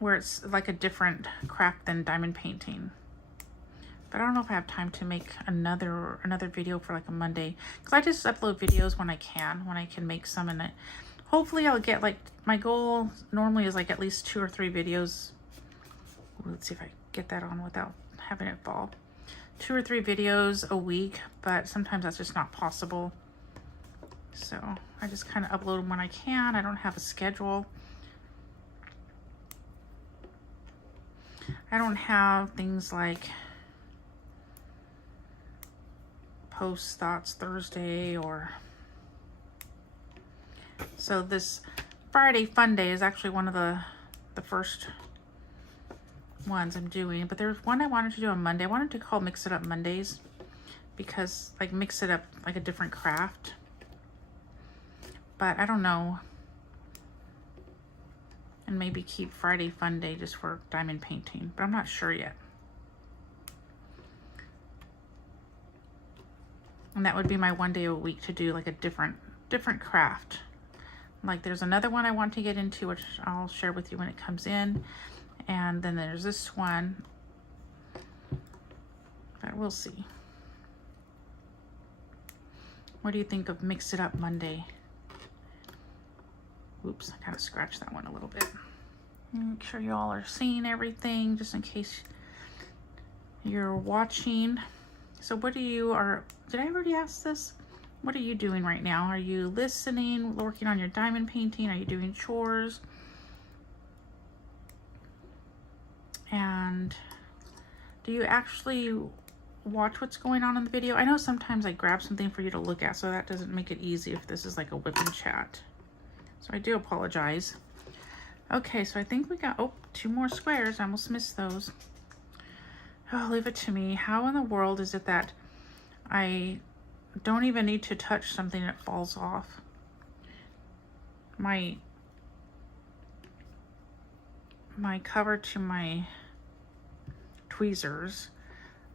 where it's like a different craft than diamond painting. But I don't know if I have time to make another video for like a Monday, because I just upload videos when I can make some, and hopefully I'll get, like, my goal normally is like at least 2 or 3 videos. Let's see if I get that on without having it fall. 2 or 3 videos a week, but sometimes that's just not possible. So I just kind of upload them when I can. I don't have a schedule. I don't have things like post thoughts Thursday or so. This Friday Funday is actually one of the first ones I'm doing, but there's one I wanted to do on Monday. I wanted to call Mix It Up Mondays, because like mix it up like a different craft, but I don't know, and maybe keep Friday Funday just for diamond painting, but I'm not sure yet. And that would be my one day a week to do like a different craft. Like there's another one I want to get into, which I'll share with you when it comes in. And then there's this one, but we'll see. What do you think of Mix It Up Monday? Oops, I kind of scratched that one a little bit. Make sure you all are seeing everything, just in case you're watching. So what did I already ask this? What are you doing right now? Are you listening, working on your diamond painting? Are you doing chores? And do you actually watch what's going on in the video? I know sometimes I grab something for you to look at, so that doesn't make it easy if this is like a WIP and chat. So I do apologize. Okay, so I think we got, 2 more squares. I almost missed those. Oh, leave it to me. How in the world is it that I don't even need to touch something and it falls off? My cover to my tweezers,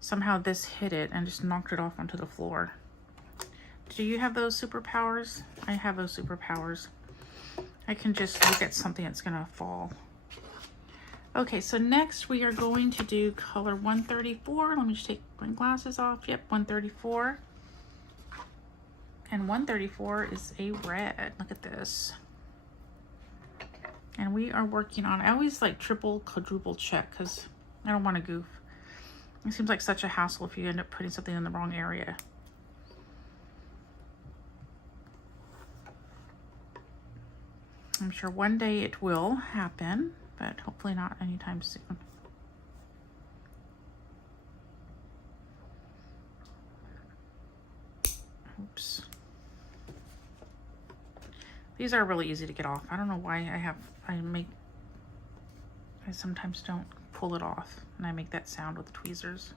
somehow this hit it and just knocked it off onto the floor. Do you have those superpowers? I have those superpowers. I can just look at something that's gonna fall. Okay, so next we are going to do color 134. Let me just take my glasses off. Yep, 134. And 134 is a red. Look at this. And we are working on, I always like triple, quadruple check because I don't want to goof. It seems like such a hassle if you end up putting something in the wrong area. I'm sure one day it will happen, but hopefully not anytime soon. Oops. These are really easy to get off. I don't know why I sometimes don't pull it off, and I make that sound with the tweezers.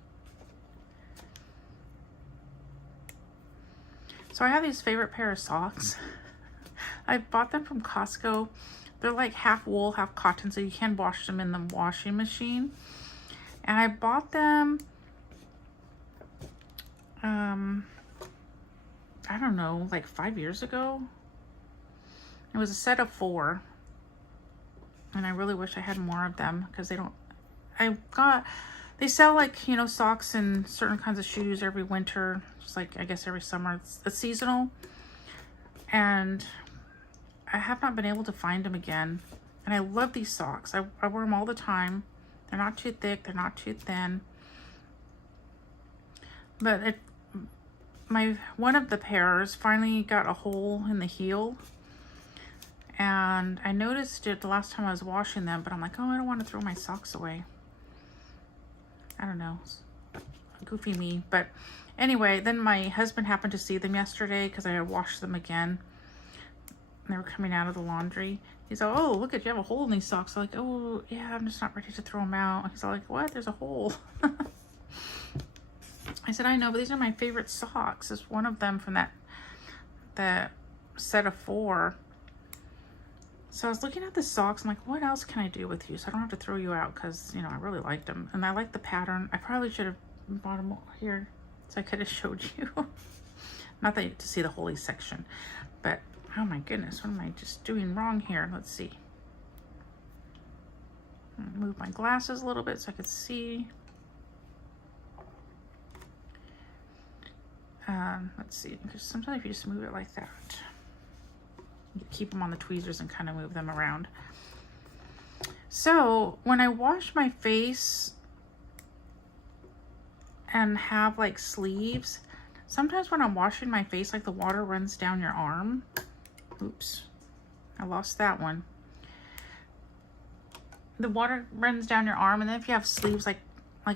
So I have these favorite pair of socks. I bought them from Costco. They're like half wool, half cotton, so you can wash them in the washing machine. And I bought them, I don't know, like 5 years ago. It was a set of 4. And I really wish I had more of them because they sell like, you know, socks and certain kinds of shoes every winter. Just like, I guess every summer. It's seasonal. And I have not been able to find them again. And I love these socks. I wear them all the time. They're not too thick. They're not too thin. But one of the pairs finally got a hole in the heel. And I noticed it the last time I was washing them, but I'm like, oh, I don't want to throw my socks away. I don't know. Goofy me. But anyway, then my husband happened to see them yesterday because I had washed them again. They were coming out of the laundry. He's like, oh, look at you have a hole in these socks. I'm like, oh, yeah, I'm just not ready to throw them out. He's like, what? There's a hole. I said, I know, but these are my favorite socks. It's one of them from that set of 4. So I was looking at the socks. I'm like, what else can I do with you? So I don't have to throw you out because, you know, I really liked them. And I like the pattern. I probably should have bought them here so I could have showed you. Not that to see the holy section. But, oh my goodness, what am I just doing wrong here? Let's see. Move my glasses a little bit so I could see. Let's see. Because sometimes if you just move it like that, you keep them on the tweezers and kind of move them around. So when I wash my face and have like sleeves, sometimes when I'm washing my face, like the water runs down your arm. Oops, I lost that one. The water runs down your arm, and then if you have sleeves, like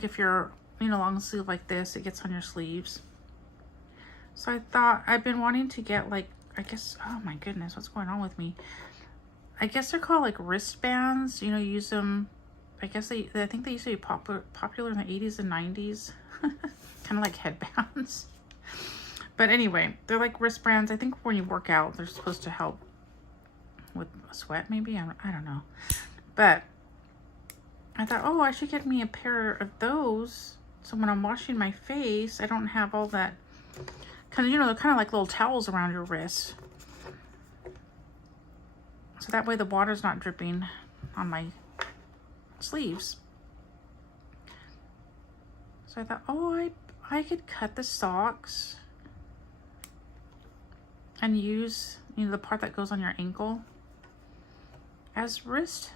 if you're, you know, long sleeve like this, it gets on your sleeves. So I thought, I've been wanting to get like, I guess, oh my goodness, what's going on with me? I guess they're called like wristbands. You know, you use them, I guess I think they used to be popular in the 80s and 90s. Kind of like headbands. But anyway, they're like wristbands. I think when you work out, they're supposed to help with sweat maybe. I don't know. But I thought, oh, I should get me a pair of those. So when I'm washing my face, I don't have all that. Because, you know, they're kind of like little towels around your wrist. So that way the water's not dripping on my sleeves. So I thought, oh, I could cut the socks and use, you know, the part that goes on your ankle as wrist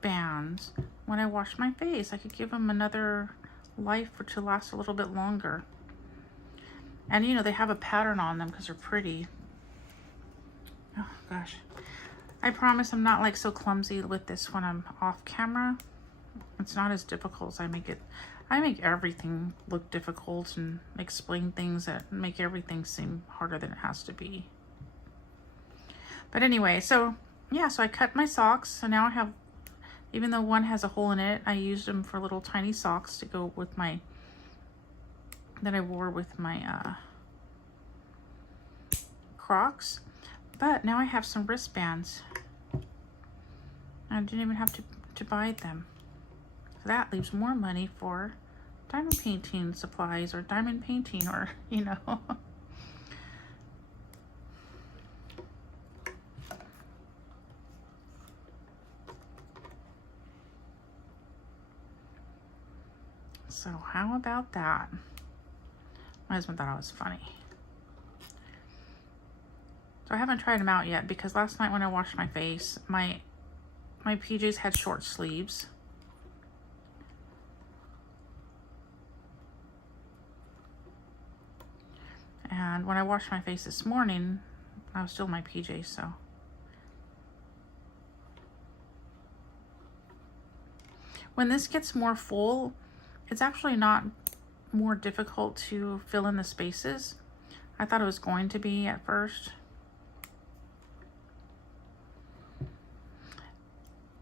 bands. When I wash my face, I could give them another life to last a little bit longer. And, you know, they have a pattern on them because they're pretty. Oh, gosh. I promise I'm not, like, so clumsy with this when I'm off camera. It's not as difficult as I make it. I make everything look difficult and explain things that make everything seem harder than it has to be. But anyway, so, yeah, so I cut my socks. So now I have, even though one has a hole in it, I used them for little tiny socks to go with my, that I wore with my Crocs. But now I have some wristbands. I didn't even have to buy them. So that leaves more money for diamond painting supplies or diamond painting, or, you know. So how about that? My husband thought I was funny. So I haven't tried them out yet because last night when I washed my face, my PJs had short sleeves. And when I washed my face this morning, I was still in my PJs, so. When this gets more full, it's actually not more difficult to fill in the spaces. I thought it was going to be at first.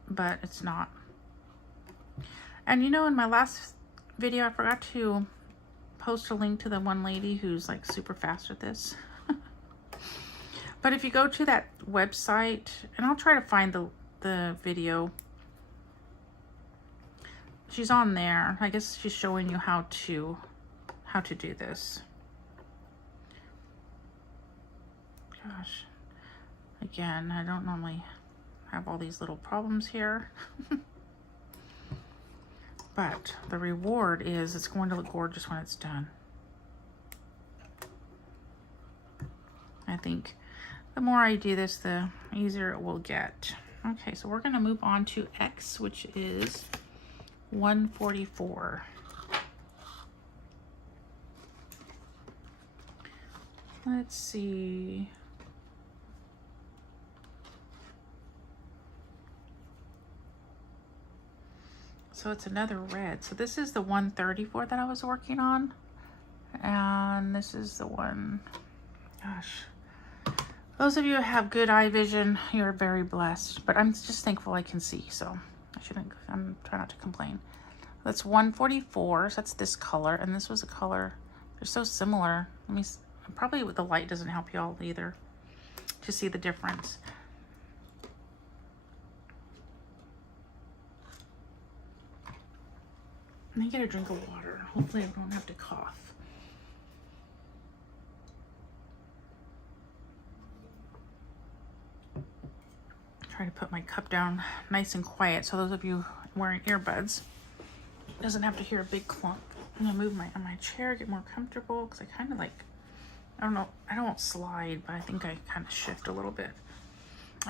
But it's not. And you know, in my last video, I forgot to post a link to the one lady who's like super fast at this. But if you go to that website, and I'll try to find the video. She's on there. I guess she's showing you how to do this. Gosh. Again, I don't normally have all these little problems here. But the reward is it's going to look gorgeous when it's done. I think the more I do this, the easier it will get. Okay, so we're going to move on to X, which is 144. Let's see. So it's another red. So this is the 134 that I was working on. And this is the one, gosh. Those of you who have good eye vision, you're very blessed. But I'm just thankful I can see, so I'm trying not to complain. That's 144, so that's this color, and this was a color. They're so similar. Probably with the light doesn't help you all either to see the difference. Let me get a drink of water. Hopefully I don't have to cough. Try to put my cup down nice and quiet so those of you wearing earbuds doesn't have to hear a big clump. I'm gonna move my chair, get more comfortable, because I kind of like, I don't know, I don't slide, but I think I kind of shift a little bit.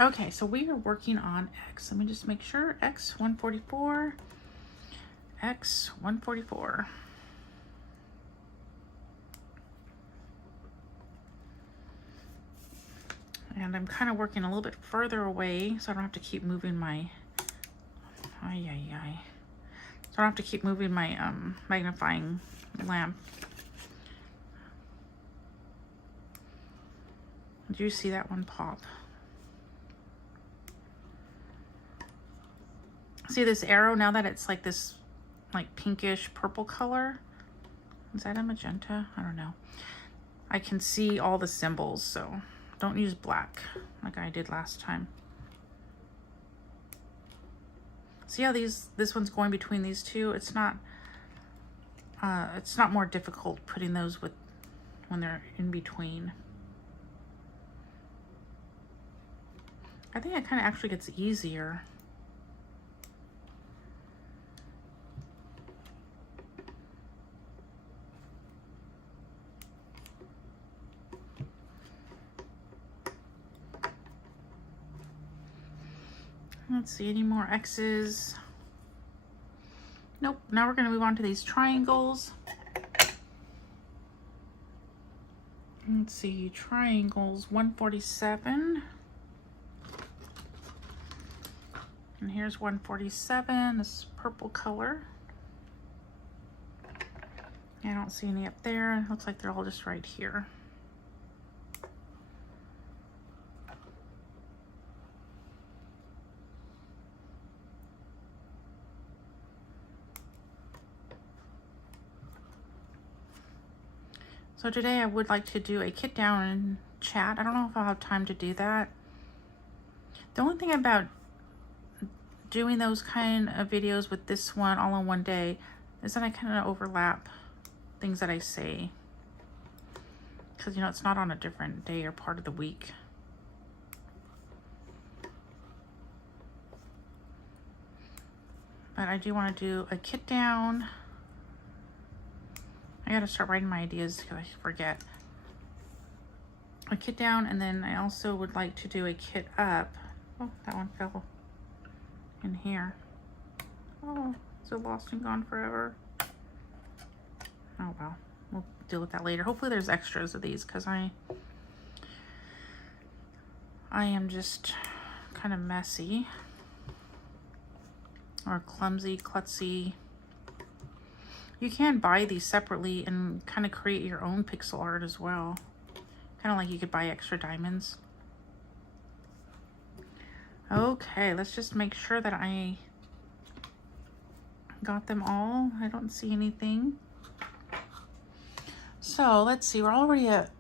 Okay, so we are working on X. Let me just make sure. X 144. X 144. And I'm kind of working a little bit further away, so I don't have to keep moving my, So I don't have to keep moving my magnifying lamp. Did you see that one pop? See this arrow, now that it's like this like pinkish purple color? Is that a magenta? I don't know. I can see all the symbols, so don't use black like I did last time. See how this one's going between these two? It's not more difficult putting those when they're in between. I think it kind of actually gets easier. Let's see, any more X's? Nope. Now we're going to move on to these triangles. Let's see, triangles 147. And here's 147, this purple color. I don't see any up there. It looks like they're all just right here. So today I would like to do a kit down and chat. I don't know if I'll have time to do that. The only thing about doing those kind of videos with this one all in one day is that I kind of overlap things that I say. Because, you know, it's not on a different day or part of the week. But I do want to do a kit down. I gotta start writing my ideas because I forget. A kit down, and then I also would like to do a kit up. Oh, that one fell in here. Oh, is it lost and gone forever? Oh well, we'll deal with that later. Hopefully there's extras of these because I am just kind of messy or clumsy, klutzy. You can buy these separately and kind of create your own pixel art as well. Kind of like you could buy extra diamonds. Okay, let's just make sure that I got them all. I don't see anything. So let's see, we're already at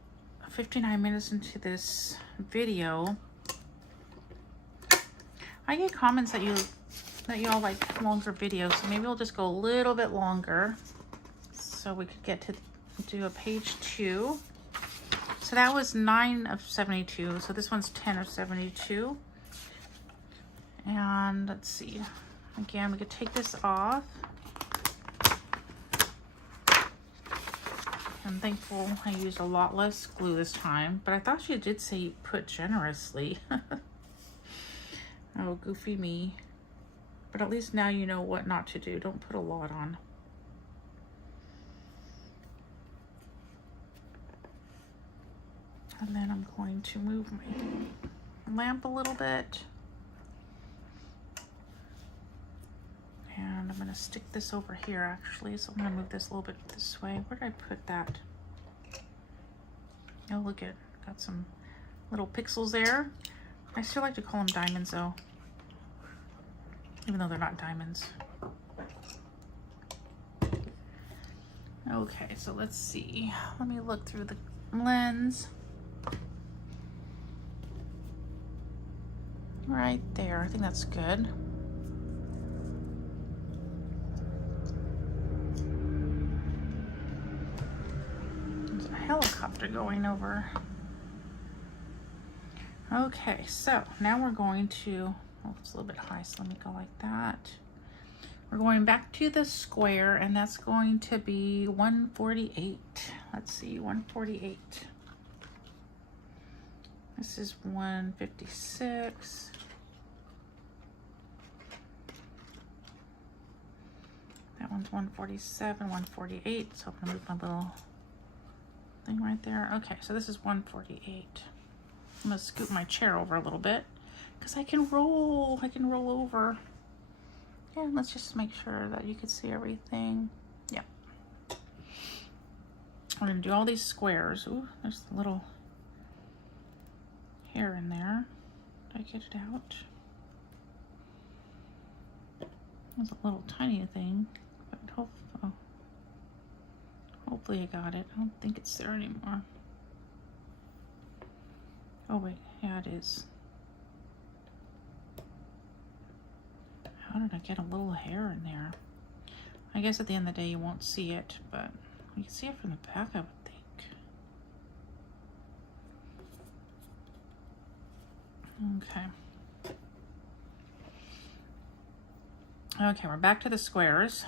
59 minutes into this video. I get comments that you all like longer videos, so maybe we'll just go a little bit longer so we could get to do a page 2. So that was 9 of 72. So this one's 10 of 72. And let's see. Again, we could take this off. I'm thankful I used a lot less glue this time, but I thought she did say put generously. Oh, goofy me. But at least now you know what not to do. Don't put a lot on. And then I'm going to move my lamp a little bit. And I'm going to stick this over here actually. So I'm going to move this a little bit this way. Where did I put that? Oh, look at, got some little pixels there. I still like to call them diamonds though, even though they're not diamonds. Okay, so let's see. Let me look through the lens. Right there, I think that's good. There's a helicopter going over. Okay, so now we're going to, oh, it's a little bit high, so let me go like that. We're going back to the square, and that's going to be 148. Let's see, 148. This is 156. That one's 147, 148. So I'm gonna move my little thing right there. Okay, so this is 148. I'm gonna scoot my chair over a little bit because I can roll over. Yeah, let's just make sure that you can see everything. Yeah. We're gonna do all these squares. Ooh, there's a little hair in there. Did I get it out? There's a little tiny thing, but hopefully I got it. I don't think it's there anymore. Oh wait, yeah it is. How did I get a little hair in there? I guess at the end of the day you won't see it, but you can see it from the back, I would think. Okay. Okay, we're back to the squares.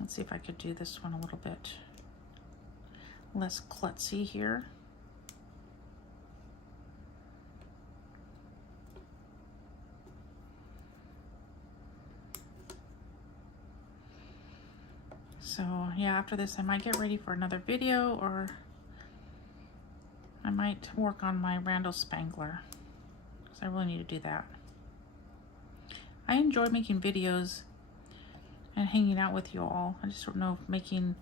Let's see if I could do this one a little bit less klutzy here. So yeah, after this I might get ready for another video, or I might work on my Randall Spangler, because I really need to do that. I enjoy making videos and hanging out with you all. I just don't know if making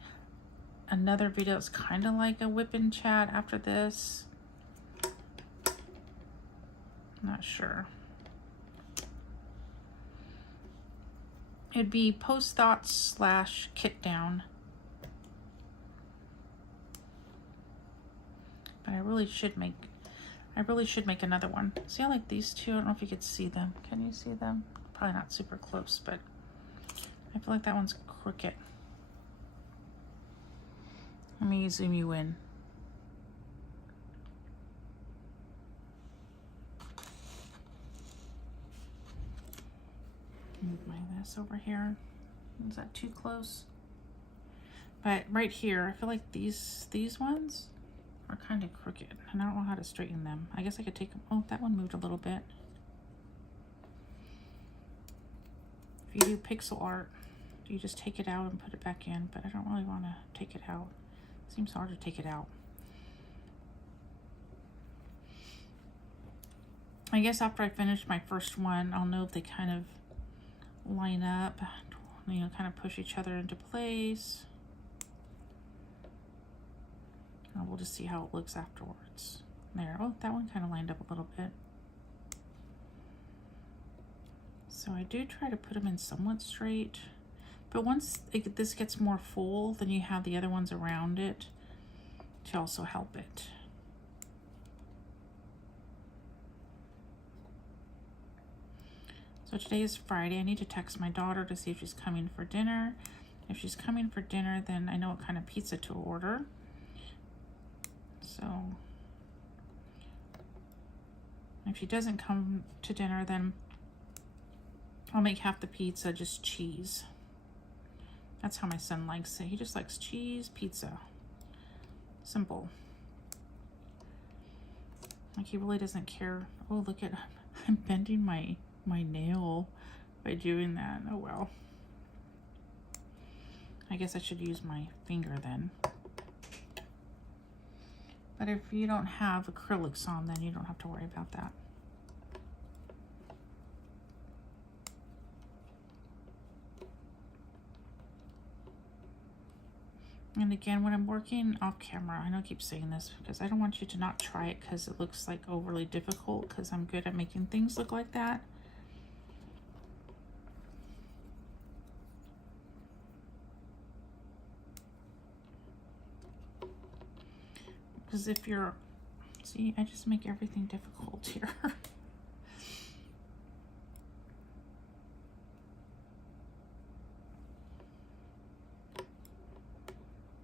another video is kind of like a whip and chat after this. I'm not sure. It'd be post thoughts / kit down. But I really should make another one. See, I like these two. I don't know if you could see them. Can you see them? Probably not super close, but I feel like that one's crooked. Let me zoom you in. Move this over here. Is that too close? But right here, I feel like these ones are kind of crooked, and I don't know how to straighten them. I guess I could take them. Oh, that one moved a little bit. If you do pixel art, you just take it out and put it back in, but I don't really want to take it out. It seems hard to take it out. I guess after I finish my first one, I'll know if they kind of line up, you know, kind of push each other into place. And we'll just see how it looks afterwards. There, oh, that one kind of lined up a little bit. So I do try to put them in somewhat straight, but once this gets more full, then you have the other ones around it to also help it. So today is Friday. I need to text my daughter to see if she's coming for dinner. If she's coming for dinner, then I know what kind of pizza to order. So if she doesn't come to dinner, then I'll make half the pizza just cheese. That's how my son likes it. He just likes cheese pizza. Simple. Like, he really doesn't care. Oh, look at, I'm bending my nail by doing that. Oh well. I guess I should use my finger then. But if you don't have acrylics on, then you don't have to worry about that. And again, when I'm working off camera, I know I keep saying this because I don't want you to not try it because it looks like overly difficult, because I'm good at making things look like that. Because if you're, see, I just make everything difficult here.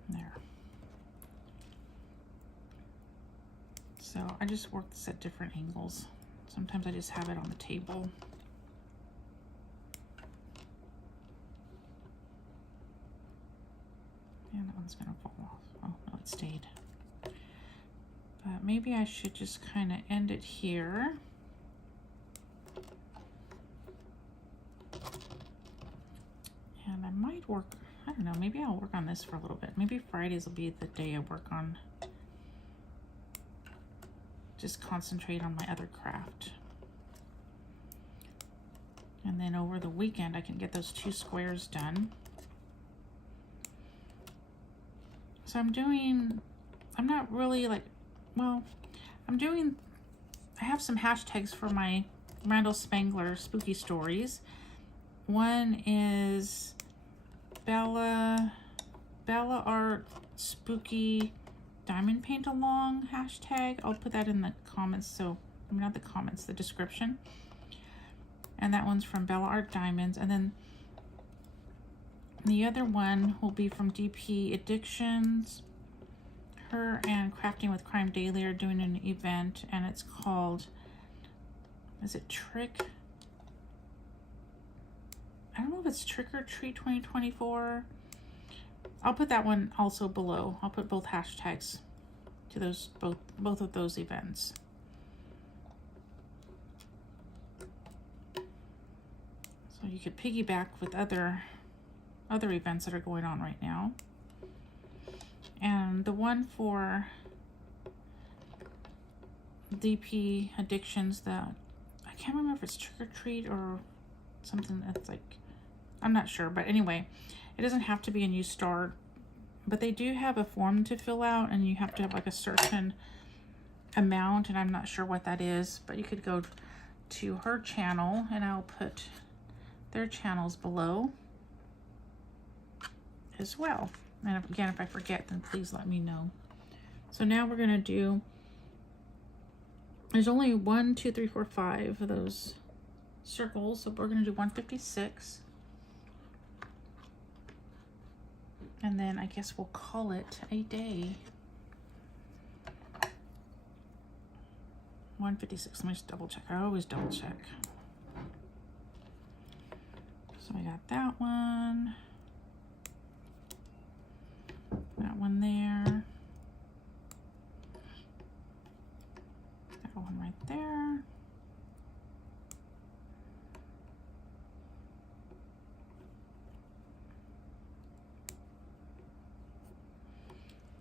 There. So I just work this at different angles. Sometimes I just have it on the table. And that one's gonna fall off. Oh, no, it stayed. But maybe I should just kind of end it here. And I might work, I don't know, maybe I'll work on this for a little bit. Maybe Fridays will be the day I work on, just concentrate on my other craft. And then over the weekend, I can get those 2 squares done. So I'm not really like, well, I have some hashtags for my Randall Spangler spooky stories. One is Bella Art Spooky Diamond Paint Along hashtag. I'll put that in the comments, so not the comments, the description. And that one's from Bella Art Diamonds. And then the other one will be from DP Addictions. Her and Crafting with Crime Daily are doing an event, and it's called, is it Trick? I don't know if it's Trick or Treat 2024. I'll put that one also below. I'll put both hashtags to those both of those events. So you could piggyback with other events that are going on right now. And the one for DP Addictions, I can't remember if it's Trick or Treat or something that's like, I'm not sure, but anyway, it doesn't have to be a new start, but they do have a form to fill out, and you have to have like a certain amount, and I'm not sure what that is, but you could go to her channel, and I'll put their channels below as well. And again, if I forget, then please let me know. So now we're gonna do, there's only 1, 2, 3, 4, 5 of those circles, so we're gonna do 156. And then I guess we'll call it a day. 156, let me just double check. I always double check. So I got that one. That one there. That one right there.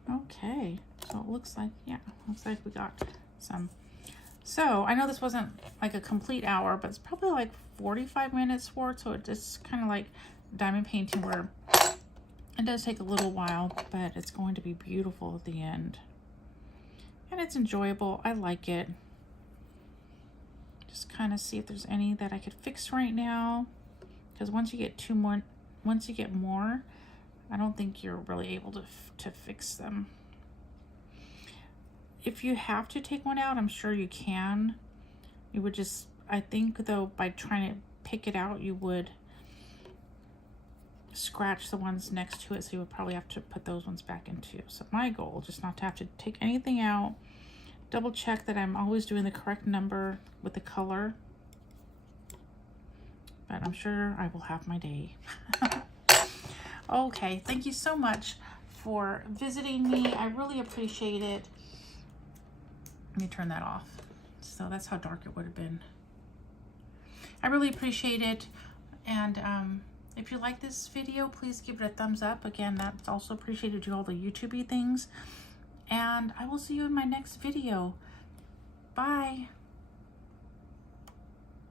Okay, so it looks like, yeah, looks like we got some. So I know this wasn't like a complete hour, but it's probably like 45 minutes worth. So it's kind of like diamond painting, where it does take a little while, but it's going to be beautiful at the end. And it's enjoyable. I like it. Just kind of see if there's any that I could fix right now, because once you get more, I don't think you're really able to fix them. If you have to take one out, I'm sure you can. You would just, I think though, by trying to pick it out, you would scratch the ones next to it, so you would probably have to put those ones back in too. So my goal, just not to have to take anything out, double check that I'm always doing the correct number with the color, but I'm sure I will have my day. Okay, thank you so much for visiting me. I really appreciate it. Let me turn that off. So that's how dark it would have been. I really appreciate it. And if you like this video, please give it a thumbs up. Again, that's also appreciated. Do all the YouTube-y things. And I will see you in my next video. Bye.